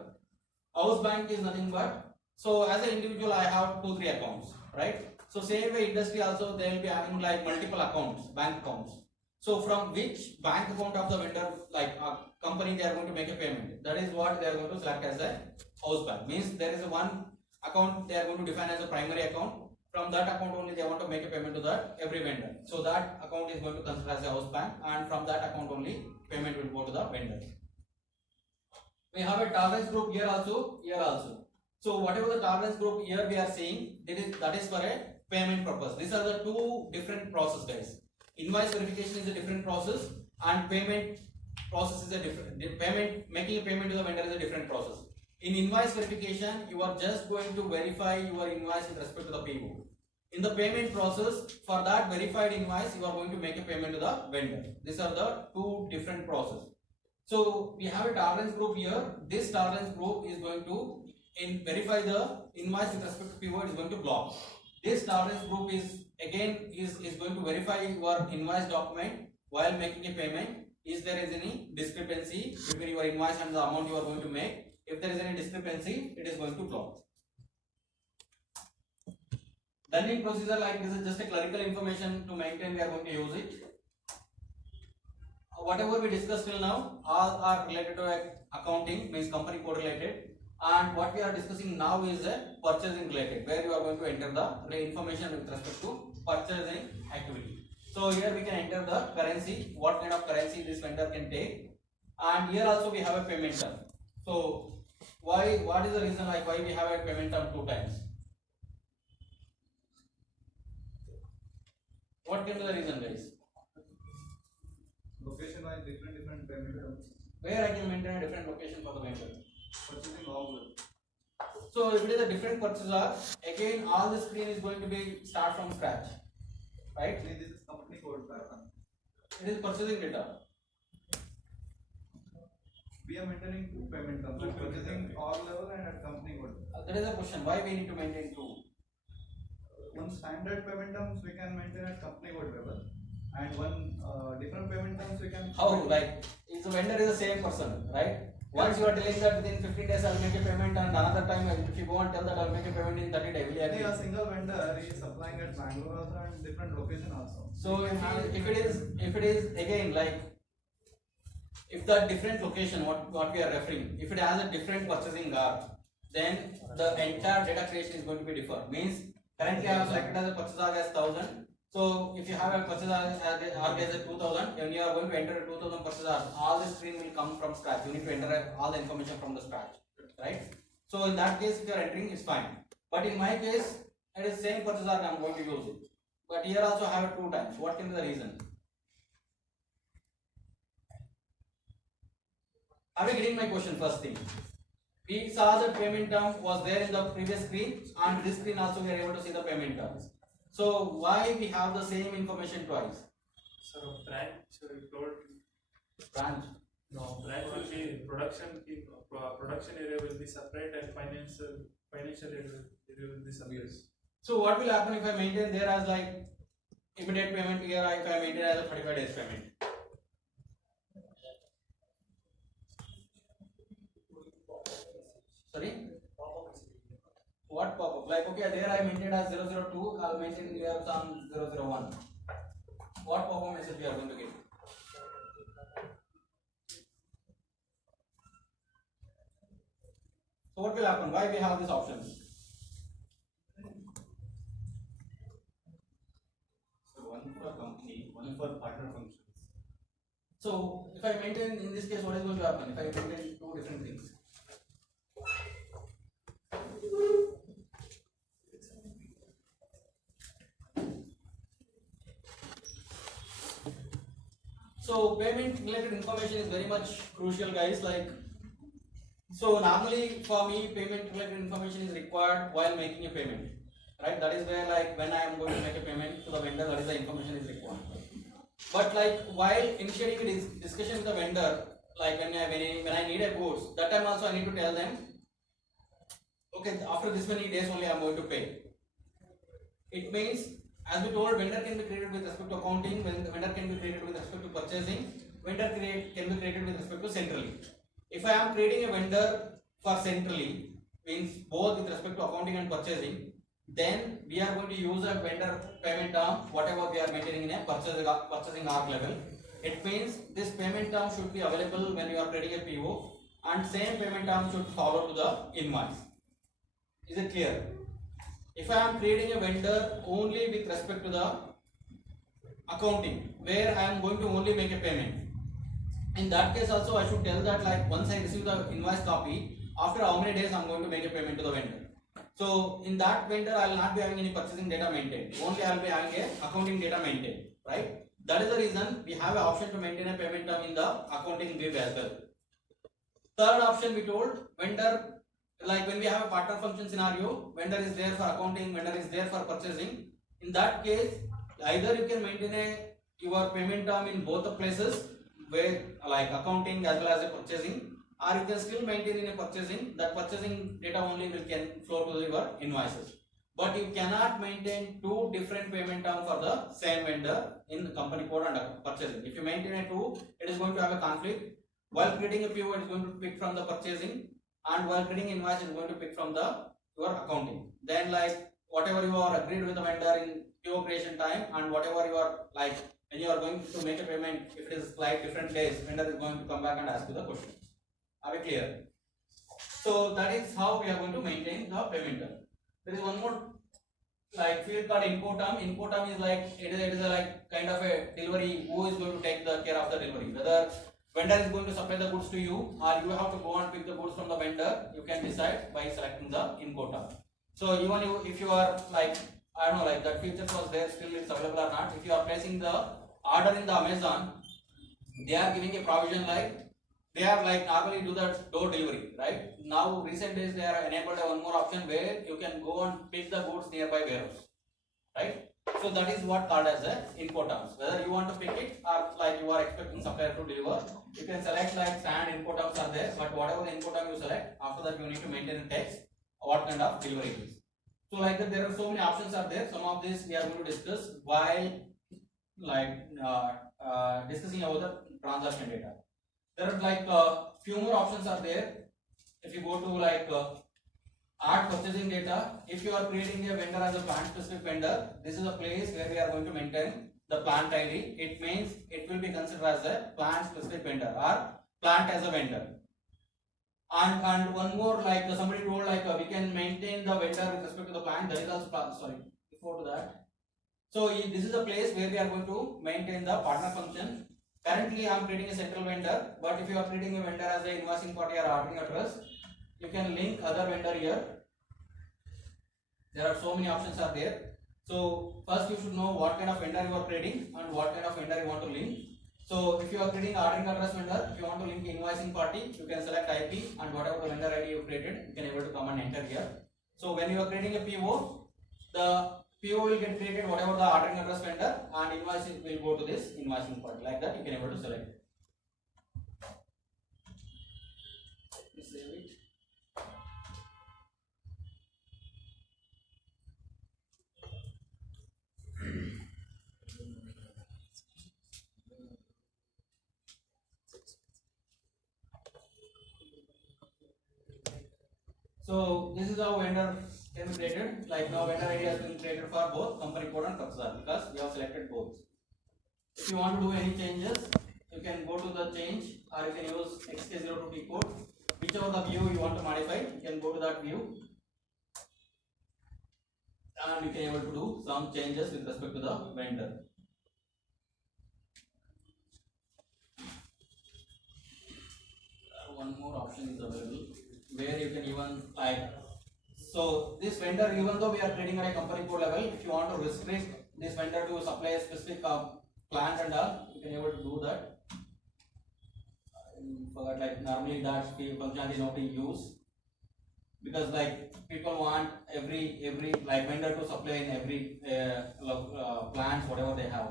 House bank is nothing but, so as an individual I have 2-3 accounts, right? So same way industry also they will be having like multiple accounts, bank accounts. So from which bank account of the vendor, like a company, they are going to make a payment. That is what they are going to select as a house bank. Means there is a one account they are going to define as a primary account. From that account only they want to make a payment to that every vendor. So that account is going to consider as a house bank, and from that account only payment will go to the vendor. We have a tolerance group here also, here also. So whatever the tolerance group here we are seeing, that is for a payment purpose. These are the two different process, guys. Invoice verification is a different process, and payment process is a different. Making a payment to the vendor is a different process. In invoice verification, you are just going to verify your invoice with respect to the PO. In the payment process, for that verified invoice, you are going to make a payment to the vendor. These are the two different processes. So we have a tolerance group here. This tolerance group is going to verify the invoice with respect to PO. It is going to block. This tolerance group is going to verify your invoice document while making a payment. Is there any discrepancy between your invoice and the amount you are going to make? If there is any discrepancy, it is going to block. Dunning procedure, like this is just a clerical information to maintain, we are going to use it. whatever we discussed till now, all are related to accounting, means company code related. And what we are discussing now is a purchasing related, where you are going to enter the information with respect to purchasing activity. So here we can enter the currency, what kind of currency this vendor can take, and here also we have a payment term. So what is the reason like why we have a payment term 2 times? What can be the reason, guys? Location wise different payment terms. Where I can maintain a different location for the vendor. Purchasing all. So if it is a different purchaser, again all the screen is going to be start from scratch, right? Actually, this is company code pattern. It is purchasing data. We are maintaining 2 payment terms, at purchasing all level and at company code. That is a question. Why we need to maintain 2? One standard payment terms we can maintain at company code level, and one different payment terms we can. How? Like if the vendor is the same person, right? Once you are telling that within 15 days I will make a payment, and another time if you go and tell that I will make a payment in 30 days, will you I think agree? a single vendor is supplying at Bangalore also and different location also. So if it is again like if the different location what we are referring, if it has a different purchasing guard, then the entire data creation is going to be different. Means currently I have selected as a purchase order as 1000. So if you have a purchase order as 2000, when you are going to enter a 2000 purchase order, all the screen will come from scratch. You need to enter all the information from the scratch, right? So in that case, if you are entering, it's fine. But in my case, it is same purchase order I am going to use it. But here also I have it 2 times. What can be the reason? Are we getting my question? First thing, we saw the payment term was there in the previous screen, and this screen also we are able to see the payment terms. So why we have the same information twice? So branch, so you told Branch. no branch will be production area will be separate and financial area will be separate. So what will happen if I maintain there as like immediate payment here, if I maintain as a 45 days payment? Sorry? What pop-up? Like okay, there I maintained as 002, I'll maintain here some 001. What pop-up message we are going to get? So what will happen? Why we have these options? So one for company, one for partner functions. So if I maintain in this case, what is going to happen? If I maintain 2 different things. So payment related information is very much crucial, guys. Like, so normally for me, payment related information is required while making a payment, right? That is where like when I am going to make a payment to the vendor, that is the information is required. But like while initiating a discussion with the vendor, like when I need a goods, that time also I need to tell them, okay, after this many days only I am going to pay. It means, as we told, vendor can be created with respect to accounting, vendor can be created with respect to purchasing, vendor can be created with respect to centrally. If I am creating a vendor for centrally, means both with respect to accounting and purchasing, then we are going to use a vendor payment term, whatever we are maintaining in a purchasing org level. It means this payment term should be available when you are creating a PO, and same payment term should follow to the invoice. Is it clear? If I am creating a vendor only with respect to the accounting, where I am going to only make a payment, in that case also I should tell that like once I receive the invoice copy, after how many days I am going to make a payment to the vendor. So in that vendor I will not be having any purchasing data maintained, only I will be having a accounting data maintained, right? That is the reason we have an option to maintain a payment term in the accounting web as well. Third option we told, vendor, like when we have a partner function scenario, vendor is there for accounting, vendor is there for purchasing. In that case, either you can maintain your payment term in both the places, where like accounting as well as a purchasing, or you can still maintain in a purchasing. That purchasing data only can flow to your invoices. But you cannot maintain 2 different payment terms for the same vendor in the company code and purchasing. If you maintain a 2, it is going to have a conflict. While creating a PO, it is going to pick from the purchasing, and while creating invoice, it is going to pick from your accounting. Then like whatever you are agreed with the vendor in PO creation time, and whatever you are like when you are going to make a payment, if it is like different days, vendor is going to come back and ask you the question. Are we clear? So that is how we are going to maintain the payment term. There is one more like field called input term. Input term is like it is a like kind of a delivery. Who is going to take the care of the delivery? Whether vendor is going to supply the goods to you, or you have to go and pick the goods from the vendor. You can decide by selecting the input term. So even if you are like, I don't know, like that feature was there, still it's available or not. If you are placing the order in the Amazon, they are giving a provision like they are like normally do the door delivery, right? Now recent days they are enabled one more option where you can go and pick the goods nearby warehouse, right? So that is what called as a input terms. Whether you want to pick it or like you are expecting supplier to deliver, you can select like standard input terms are there, but whatever the input term you select, after that you need to maintain a text what kind of delivery it is. So like that there are so many options are there. Some of this we are going to discuss while like discussing about the transaction data. There are like few more options are there. If you go to like add purchasing data, if you are creating a vendor as a plant specific vendor, this is a place where we are going to maintain the plant ID. It means it will be considered as a plant specific vendor or plant as a vendor. And one more like somebody told like we can maintain the vendor with respect to the plant. That is also sorry before to that. So this is a place where we are going to maintain the partner function. Currently, I am creating a central vendor, but if you are creating a vendor as an invoicing party or ordering address, you can link other vendor here. There are so many options are there. So first you should know what kind of vendor you are creating and what kind of vendor you want to link. So if you are creating ordering address vendor, if you want to link invoicing party, you can select IP and whatever the vendor ID you created, you can able to come and enter here. So when you are creating a PO, the PO will get created whatever the ordering address vendor and invoicing will go to this invoicing part. Like that you can able to select. Let me save it. So this is how vendor can be created. Like now vendor ID has been created for both company code and purchase order because we have selected both. If you want to do any changes, you can go to the change or you can use XK02T code. Whichever the view you want to modify, you can go to that view and you can able to do some changes with respect to the vendor. One more option is available where you can even like, so this vendor, even though we are trading at a company code level, if you want to restrict this vendor to supply a specific plant and all, you can able to do that. I forgot like normally that functionality is not being used because like people want every like vendor to supply in every plants whatever they have.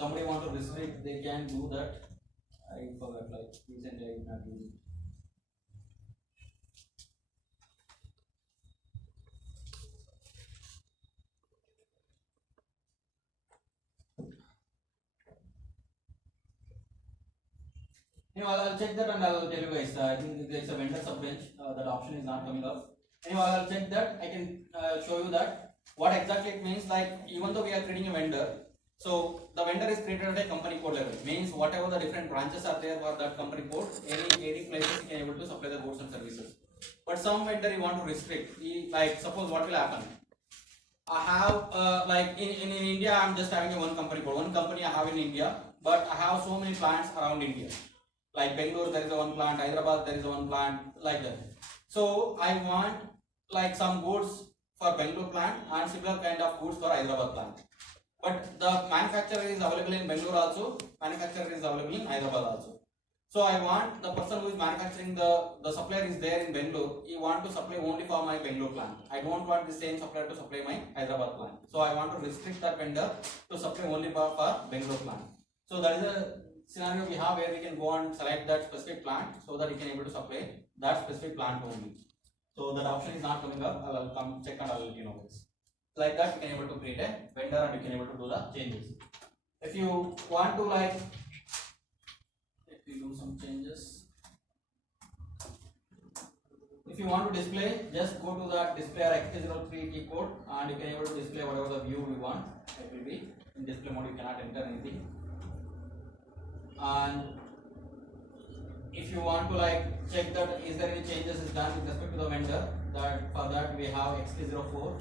Somebody want to restrict, they can do that. I forgot like recently I did not use it. Anyway, I'll check that and I'll tell you guys. I think there's a vendor sub-bench. That option is not coming up. Anyway, I'll check that. I can show you that what exactly it means. Like even though we are creating a vendor, so the vendor is created at a company code level. Means whatever the different branches are there for that company code, any places you can able to supply the goods and services. But some vendor you want to restrict. Like suppose what will happen? I have like in India, I'm just having a one company code. One company I have in India, but I have so many plants around India. Like Bangalore, there is a one plant. Hyderabad, there is a one plant. Like that. So I want like some goods for Bangalore plant and similar kind of goods for Hyderabad plant. But the manufacturer is available in Bangalore also. Manufacturer is available in Hyderabad also. So I want the person who is manufacturing the supplier is there in Bangalore. He want to supply only for my Bangalore plant. I don't want the same supplier to supply my Hyderabad plant. So I want to restrict that vendor to supply only for Bangalore plant. So that is a scenario we have where we can go and select that specific plant so that you can able to supply that specific plant only. So that option is not coming up. I will come check and I will let you know this. Like that you can able to create a vendor and you can able to do the changes. If you want to like, let me do some changes. If you want to display, just go to the display or XK03T code and you can able to display whatever the view we want. It will be in display mode. You cannot enter anything. And if you want to like check that is there any changes is done with respect to the vendor, that for that we have XK04.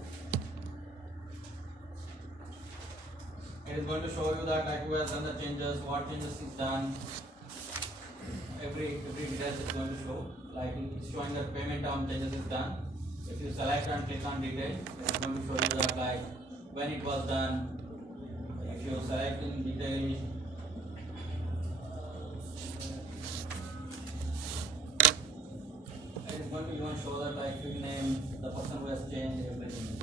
It is going to show you that like who has done the changes, what changes is done. Every details is going to show. Like it's showing that payment term changes is done. If you select and click on detail, it's going to show you that like when it was done. If you select in detail, it is going to even show that like field name, the person who has changed everything.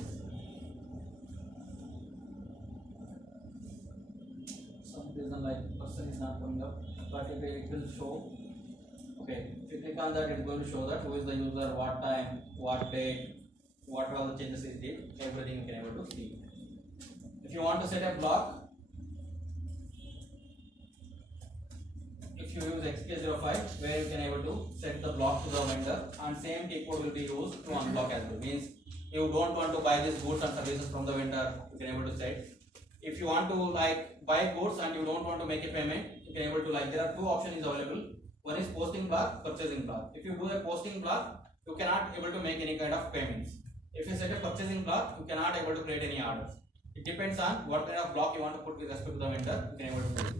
Some reason like person is not coming up, but it will show. Okay, if you click on that, it is going to show that who is the user, what time, what date, what all the changes it did, everything you can able to see. If you want to set a block, if you use XK05, where you can able to set the block to the vendor, and same key code will be used to unblock as well. Means you don't want to buy these goods and services from the vendor, you can able to set. If you want to like buy goods and you don't want to make a payment, you can able to like there are two options available. One is posting block, purchasing block. If you do a posting block, you cannot able to make any kind of payments. If you set a purchasing block, you cannot able to create any orders. It depends on what kind of block you want to put with respect to the vendor, you can able to do it.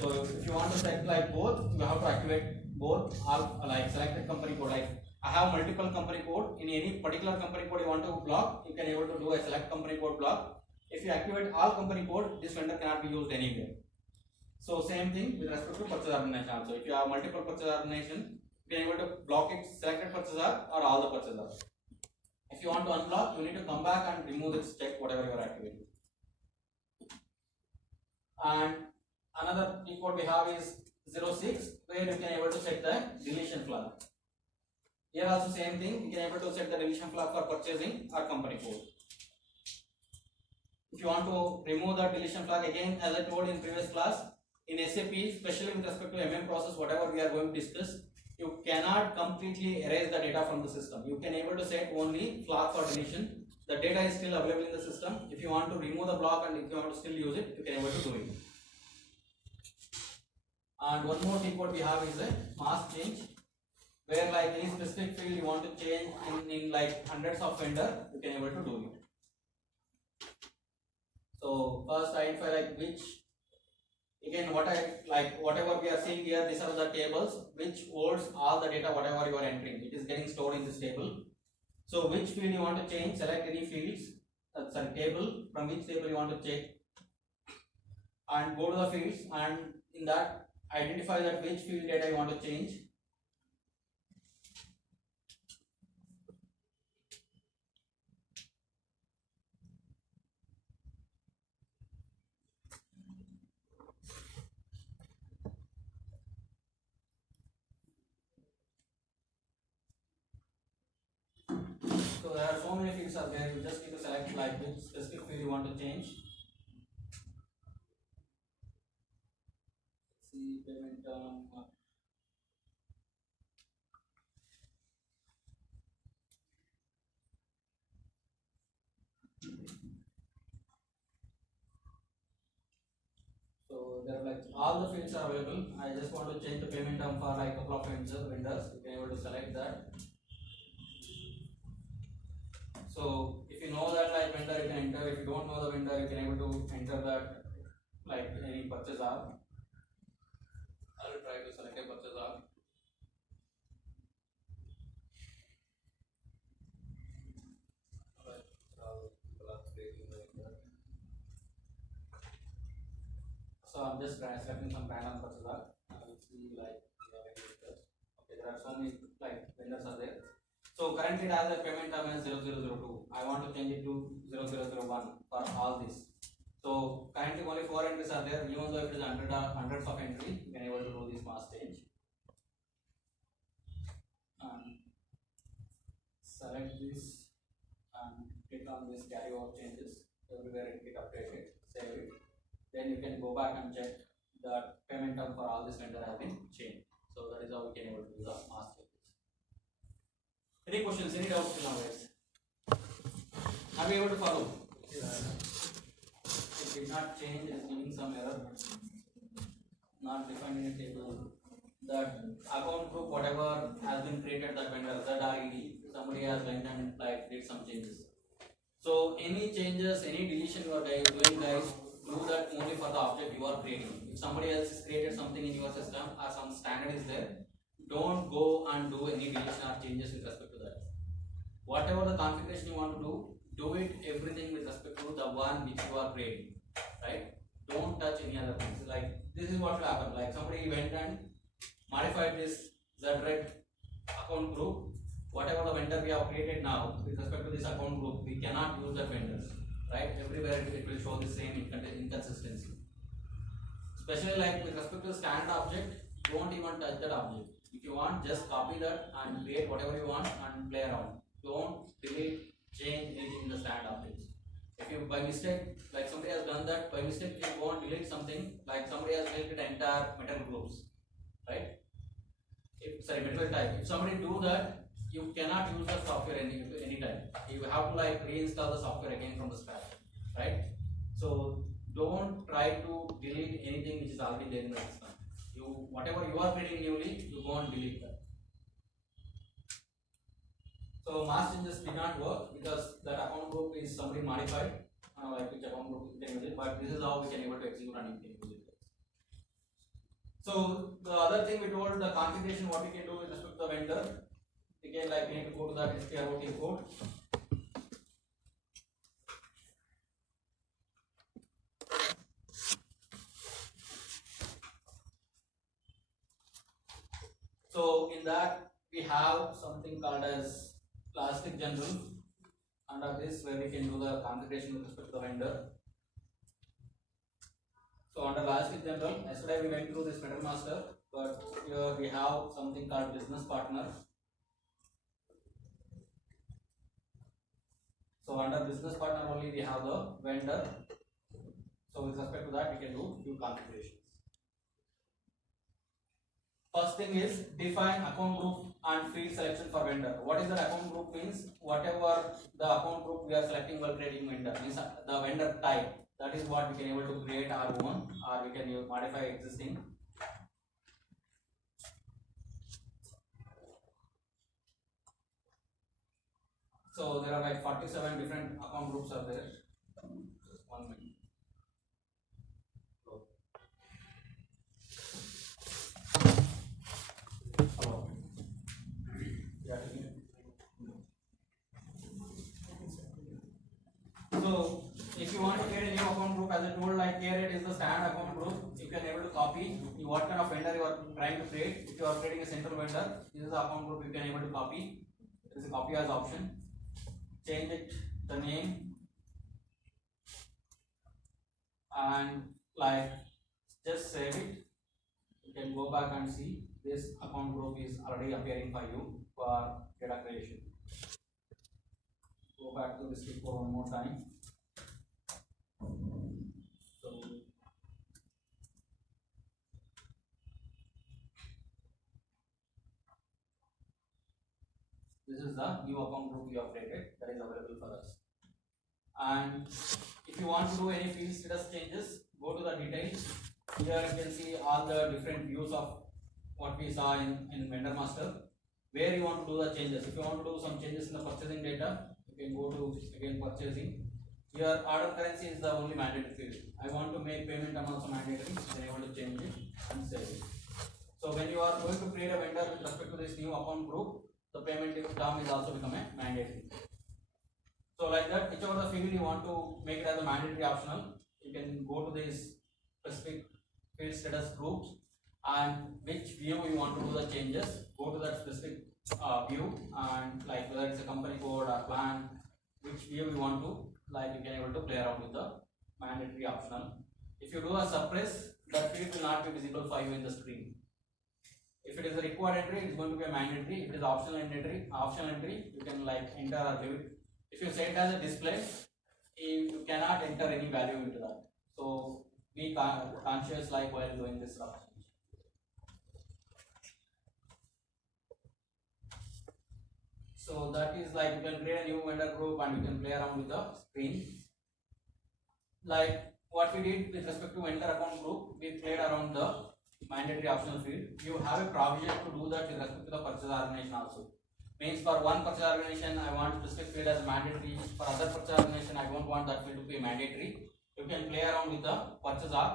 So if you want to set like both, you have to activate both, all like selected company code. Like I have multiple company code, in any particular company code you want to block, you can able to do a select company code block. If you activate all company code, this vendor cannot be used anywhere. So same thing with respect to purchase organization also. If you have multiple purchase organization, you can able to block it selected purchaser or all the purchasers. If you want to unblock, you need to come back and remove this check whatever you are activating. And another key code we have is 06, where you can able to set the deletion flag. Here also same thing, you can able to set the deletion flag for purchasing or company code. If you want to remove the deletion flag, again as I told in previous class, in SAP, especially with respect to MM process, whatever we are going to discuss, you cannot completely erase the data from the system. You can able to set only flag for deletion. The data is still available in the system. If you want to remove the block and if you want to still use it, you can able to do it. And one more key code we have is a mask change, where like any specific field you want to change in like hundreds of vendor, you can able to do it. So first identify like which, again what I like whatever we are seeing here, these are the tables which holds all the data whatever you are entering. It is getting stored in this table. So which field you want to change, select any fields, table, from which table you want to check, and go to the fields, and in that identify that which field data you want to change. So there are so many fields are there, you just need to select like which specific field you want to change. See payment term. So there are like all the fields are available. I just want to change the payment term for like a couple of vendors. You can able to select that. So if you know that like vendor, you can enter. If you don't know the vendor, you can able to enter that like any purchase app. I will try to select a purchase app. So I'm just selecting some random purchase app. I will see like okay, there are so many like vendors are there. So currently it has a payment term as 0002. I want to change it to 0001 for all this. So currently only 4 entries are there. Even though it is hundreds of entries, you can able to do this mass change. And select this and click on this carry over changes. Everywhere it get updated. Save it. Then you can go back and check the payment term for all this vendor has been changed. So that is how we can able to do the mass changes. Any questions? Any doubts till now, guys? Are we able to follow? It did not change. It's giving some error. not defined in a table. That account group, whatever has been created, that vendor, that RED, somebody has went and like did some changes. So any changes, any deletion you are doing, guys, do that only for the object you are creating. If somebody else has created something in your system or some standard is there, don't go and do any deletion or changes with respect to that. Whatever the configuration you want to do it everything with respect to the one which you are creating, right? Don't touch any other things. Like this is what will happen. Like somebody went and modified this ZRED account group. Whatever the vendor we have created now with respect to this account group, we cannot use that vendor, right? Everywhere it will show the same inconsistency. Especially like with respect to the standard object, don't even touch that object. If you want, just copy that and create whatever you want and play around. Don't delete, change anything in the standard objects. If you by mistake, like somebody has done that, by mistake if you go and delete something, like somebody has deleted entire metal groups, right? Metal type. If somebody do that, you cannot use the software anytime. You have to like reinstall the software again from the scratch, right? So don't try to delete anything which is already there in the system. Whatever you are creating newly, you go and delete that. So mass changes did not work because that account group is somebody modified. Like which account group you can use it, but this is how we can able to execute and you can use it. So the other thing we told the configuration what we can do with respect to the vendor. Again, like we need to go to that STROT code. So in that we have something called as plastic general. Under this where we can do the configuration with respect to the vendor. So under plastic general, yesterday we went through this metal master, but here we have something called business partner. So under business partner only we have the vendor. So with respect to that we can do few configurations. First thing is define account group and field selection for vendor. What is the account group means? Whatever the account group we are selecting while creating vendor means the vendor type. That is what we can able to create our own or we can modify existing. So there are like 47 different account groups are there. Just 1 minute. Hello. Yeah. So if you want to create a new account group, as I told, like here it is the standard account group. You can able to copy what kind of vendor you are trying to create. If you are creating a central vendor, this is the account group you can able to copy. There is a copy as option. Change it the name and like just save it. You can go back and see this account group is already appearing for you for data creation. Go back to this report one more time. So this is the new account group we have created that is available for us. And if you want to do any field status changes, go to the details. Here you can see all the different views of what we saw in vendor master. Where you want to do the changes. If you want to do some changes in the purchasing data, you can go to again purchasing. Here order currency is the only mandatory field. I want to make payment and also mandatory. Then I want to change it and save it. So when you are going to create a vendor with respect to this new account group, the payment term is also become a mandatory. So like that, whichever the field you want to make it as a mandatory optional, you can go to this specific field status groups and which view you want to do the changes. Go to that specific view and like whether it's a company code or plan, which view you want to, like you can able to play around with the mandatory optional. If you do a suppress, that field will not be visible for you in the screen. If it is a required entry, it is going to be a mandatory. If it is optional entry, you can like enter or leave it. If you set it as a display, you cannot enter any value into that. So be conscious like while doing this stuff. So that is like you can create a new vendor group and you can play around with the screen. Like what we did with respect to vendor account group, we played around the mandatory optional field, you have a provision to do that with respect to the purchase organization also. Means for one purchase organization, I want specific field as mandatory. For other purchase organization, I don't want that field to be mandatory. You can play around with the purchase org.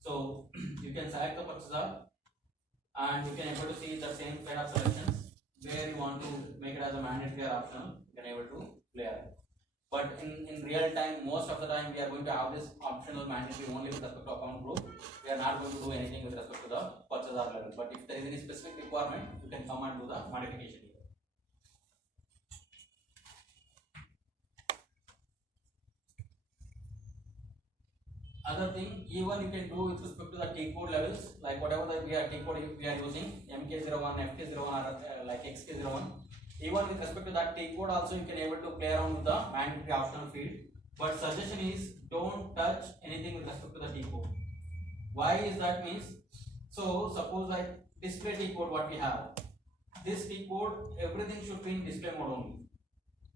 So you can select the purchase org, and you can able to see the same kind of selections where you want to make it as a mandatory or optional. You can able to play around. But in real time, most of the time, we are going to have this optional mandatory only with respect to account group. We are not going to do anything with respect to the purchase order level. But if there is any specific requirement, you can come and do the modification here. Other thing, even you can do with respect to the T code levels, like whatever the T code we are using, MK01, FK01, or like XK01. Even with respect to that T code, also you can able to play around with the mandatory optional field. But suggestion is don't touch anything with respect to the T code. Why is that means? So suppose like display T code what we have. This T code, everything should be in display mode only,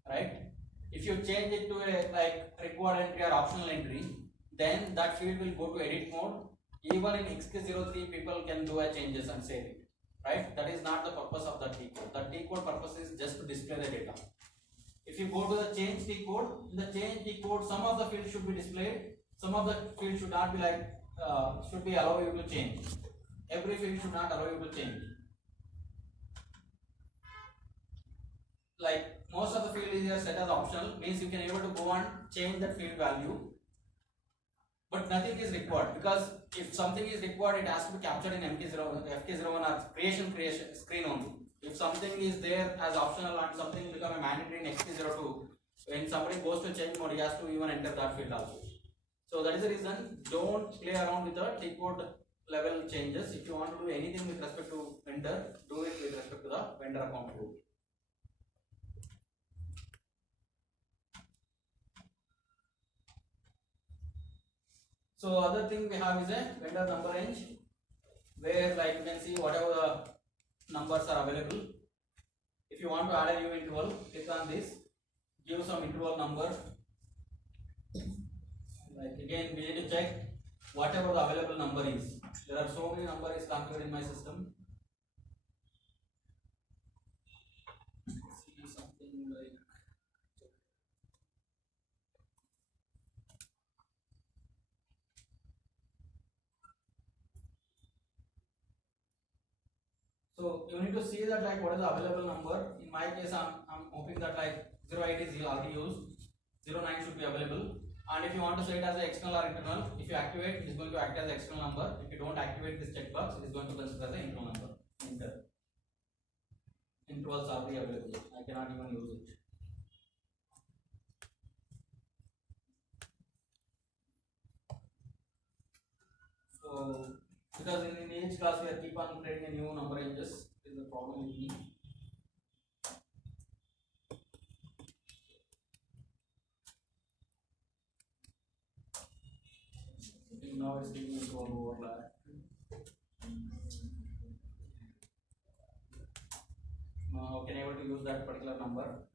right? If you change it to a like required entry or optional entry, then that field will go to edit mode. Even in XK03, people can do a changes and save it, right? That is not the purpose of the T code. The T code purpose is just to display the data. If you go to the change T code, in the change T code, some of the fields should be displayed, some of the fields should not be like, should be allow you to change. Every field should not allow you to change. Like most of the field is set as optional, means you can able to go and change that field value. But nothing is required, because if something is required, it has to be captured in MK01, FK01 or creation screen only. If something is there as optional and something become a mandatory in XK02, when somebody goes to change mode, he has to even enter that field also. So that is the reason, don't play around with the T code level changes. If you want to do anything with respect to vendor, do it with respect to the vendor account group. So other thing we have is a vendor number range, where like you can see whatever the numbers are available. If you want to add a new interval, click on this, give some interval number. Like again, we need to check whatever the available number is. There are so many numbers configured in my system. See something like. So you need to see that like what is the available number. In my case, I'm hoping that like 08 is already used, 09 should be available. And if you want to say it as an external or internal, if you activate, it is going to act as an external number. If you don't activate this checkbox, it is going to consider as an internal number. Enter. Intervals are already available. I cannot even use it. So because in each class we are keep on creating a new number ranges, is the problem with me. Now it's taking into overlap. Now can able to use that particular number.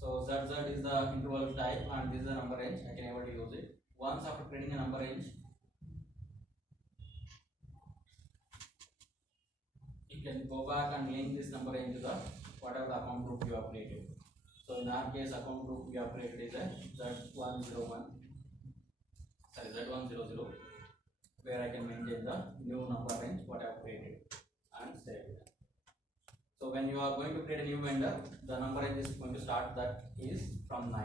So ZZ is the interval type and this is the number range. I can able to use it. Once after creating a number range, you can go back and link this number range to the whatever the account group you have created. So in our case, account group we have created is a Z101. Sorry, Z100, where I can maintain the new number range what I have created and save it. So when you are going to create a new vendor, the number range is going to start that is from 9.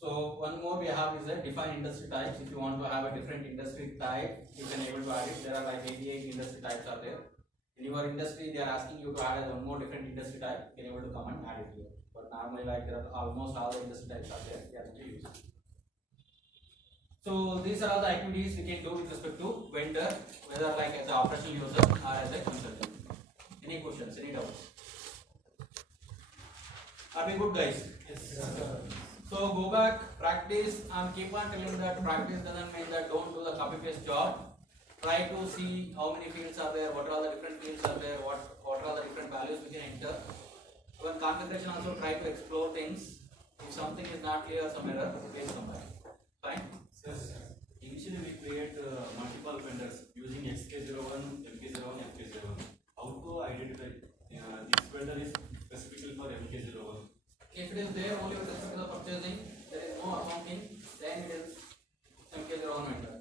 So one more we have is a define industry types. If you want to have a different industry type, you can able to add it. There are like 88 industry types are there. In your industry, they are asking you to add one more different industry type. You can able to come and add it here. But normally, like there are almost all the industry types are there. They are to use. So these are all the activities we can do with respect to vendor, whether like as an operational user or as a consultant. Any questions? Any doubts? Are we good, guys? Yes. So go back, practice, and keep on telling that practice doesn't mean that don't do the copy paste job. Try to see how many fields are there, what are all the different fields are there, what are all the different values we can enter. When configuration also try to explore things. If something is not clear, some error, please come back. Fine? Yes. English initially we create multiple vendors using XK01, MK01, FK01. How to identify this vendor is specifically for MK01? If it is there only with respect to the purchasing, there is no accounting, then it is MK01 vendor.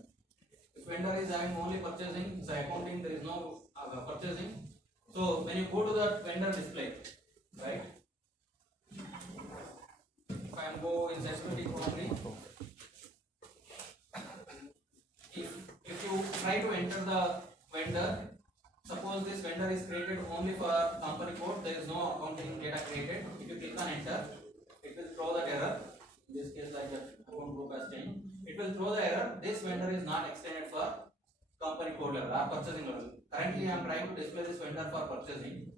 If vendor is having only purchasing, so accounting, there is no purchasing. So when you go to the vendor display, right? If I am go in security company, if you try to enter the vendor, suppose this vendor is created only for company code, there is no accounting data created. If you click on enter, it will throw that error. In this case, like the account group has changed, it will throw the error. This vendor is not extended for company code level or purchasing level. Currently, I am trying to display this vendor for purchasing.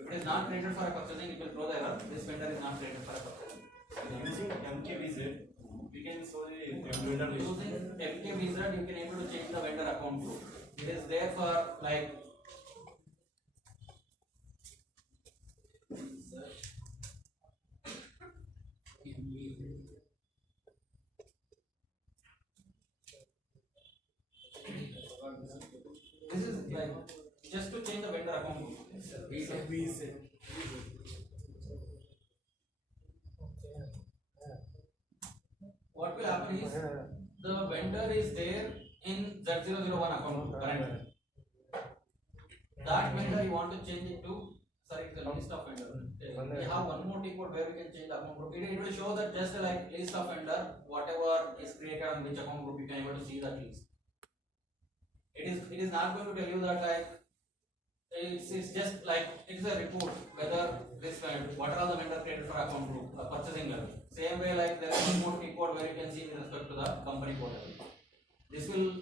If it is not created for a purchasing, it will throw the error. This vendor is not created for a purchasing. Using MKVZ, we can show the vendor list. Using MKVZ, you can able to change the vendor account group. It is there for like this is like just to change the vendor account group. We said. What will happen is the vendor is there in Z001 account group currently. That vendor you want to change it to, sorry, it's a list of vendor. We have one more T code where we can change the account group. It will show that just like list of vendor, whatever is created on which account group, you can able to see that list. It is not going to tell you that like it's just like it is a report whether this vendor, what are the vendor created for account group, purchasing level. Same way like there is one more T code where you can see with respect to the company code level. This will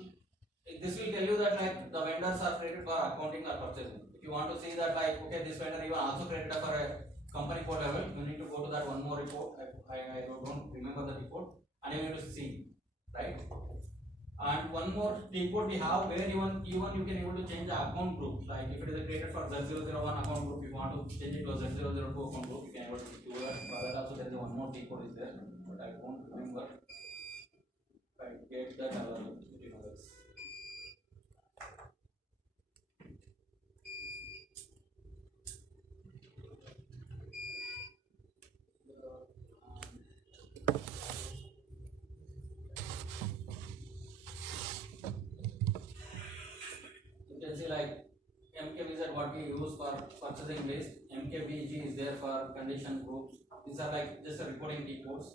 tell you that like the vendors are created for accounting or purchasing. If you want to see that like okay this vendor even also created for a company code level, you need to go to that one more report. I don't remember the report, and you need to see, right? And one more T code we have where even you can able to change the account group. Like if it is created for Z001 account group, if you want to change it to Z002 account group, you can able to do that. For that also there is one more T code is there, but I don't remember. If I get that, I will let you know this. You can see like MKVZ what we use for purchasing list, MKVG is there for condition groups. These are like just a reporting T codes.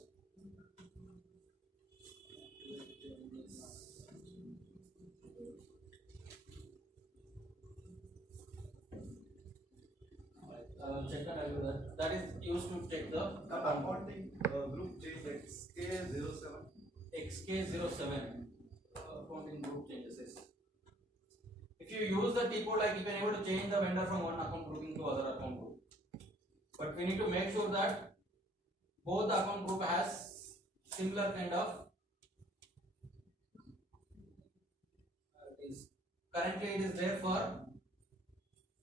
I will check and I will do that. That is used to check the Accounting group change XK07. XK07 accounting group changes is. If you use the T code, like you can able to change the vendor from one account grouping to other account group. But we need to make sure that both the account group has similar kind of currently it is there for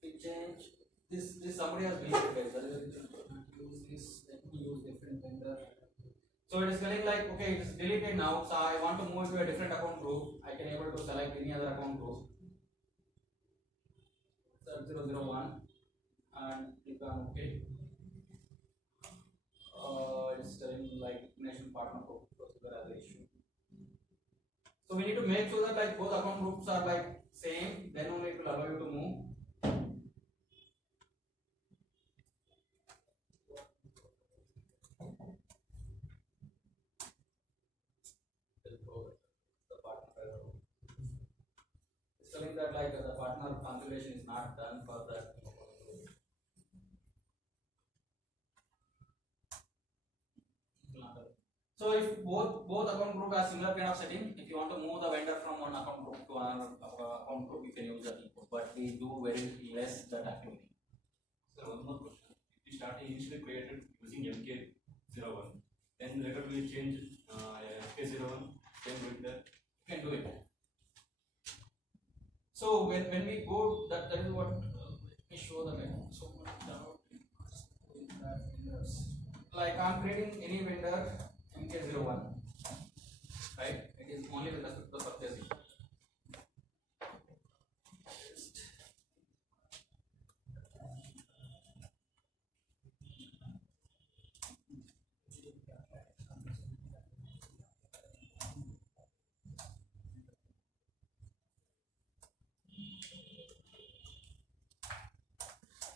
we change this somebody has deleted it. That is use this, let me use different vendor. So it is telling like okay it is deleted now, so I want to move to a different account group. I can able to select any other account group. 001 and click on OK. It's telling like nation partner procedure as an issue. So we need to make sure that like both account groups are like same, then only it will allow you to move. It's telling that like the partner configuration is not done for that. So if both account group has similar kind of setting, if you want to move the vendor from one account group to another account group, you can use the T code. But we do very less that activity. So one more question. If we start initially created using MK01, then later we change FK01, then with that. You can do it. So when we go, that is what let me show the menu. So like I'm creating any vendor MK01, right? It is only with respect to the purchasing.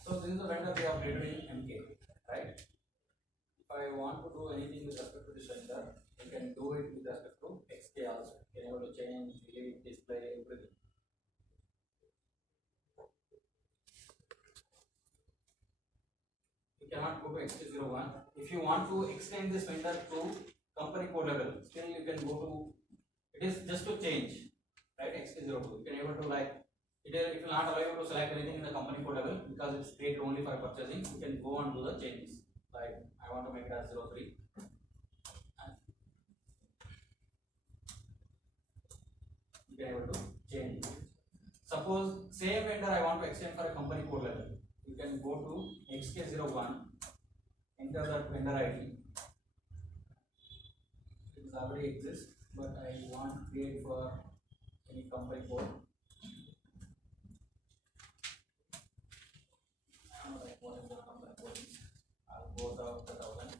So this is the vendor we have created in MK, right? If I want to do anything with respect to this vendor, you can do it with respect to XK also. You can able to change, delete, display, everything. You cannot go to XK01. If you want to extend this vendor to company code level, still you can go to, it is just to change, right? XK02. You can able to like, it will not allow you to select anything in the company code level because it's created only for purchasing. You can go and do the changes. Like I want to make it as 03. You can able to change it. Suppose same vendor I want to extend for a company code level. You can go to XK01, enter that vendor ID. It already exists, but I want to create for any company code. Like what is the company code? I'll go to the 1000.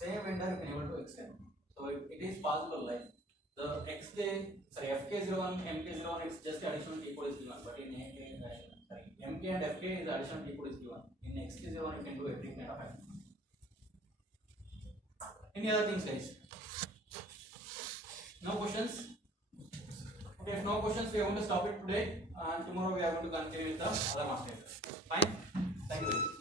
Same vendor you can able to extend. So it is possible like the FK01, MK01 is just additional T code is given, but in MK and FK is additional T code is given. In XK01 you can do every kind of action. Any other things, guys? No questions? Okay, if no questions, we are going to stop it today, and tomorrow we are going to continue with the other master. Fine? Thank you.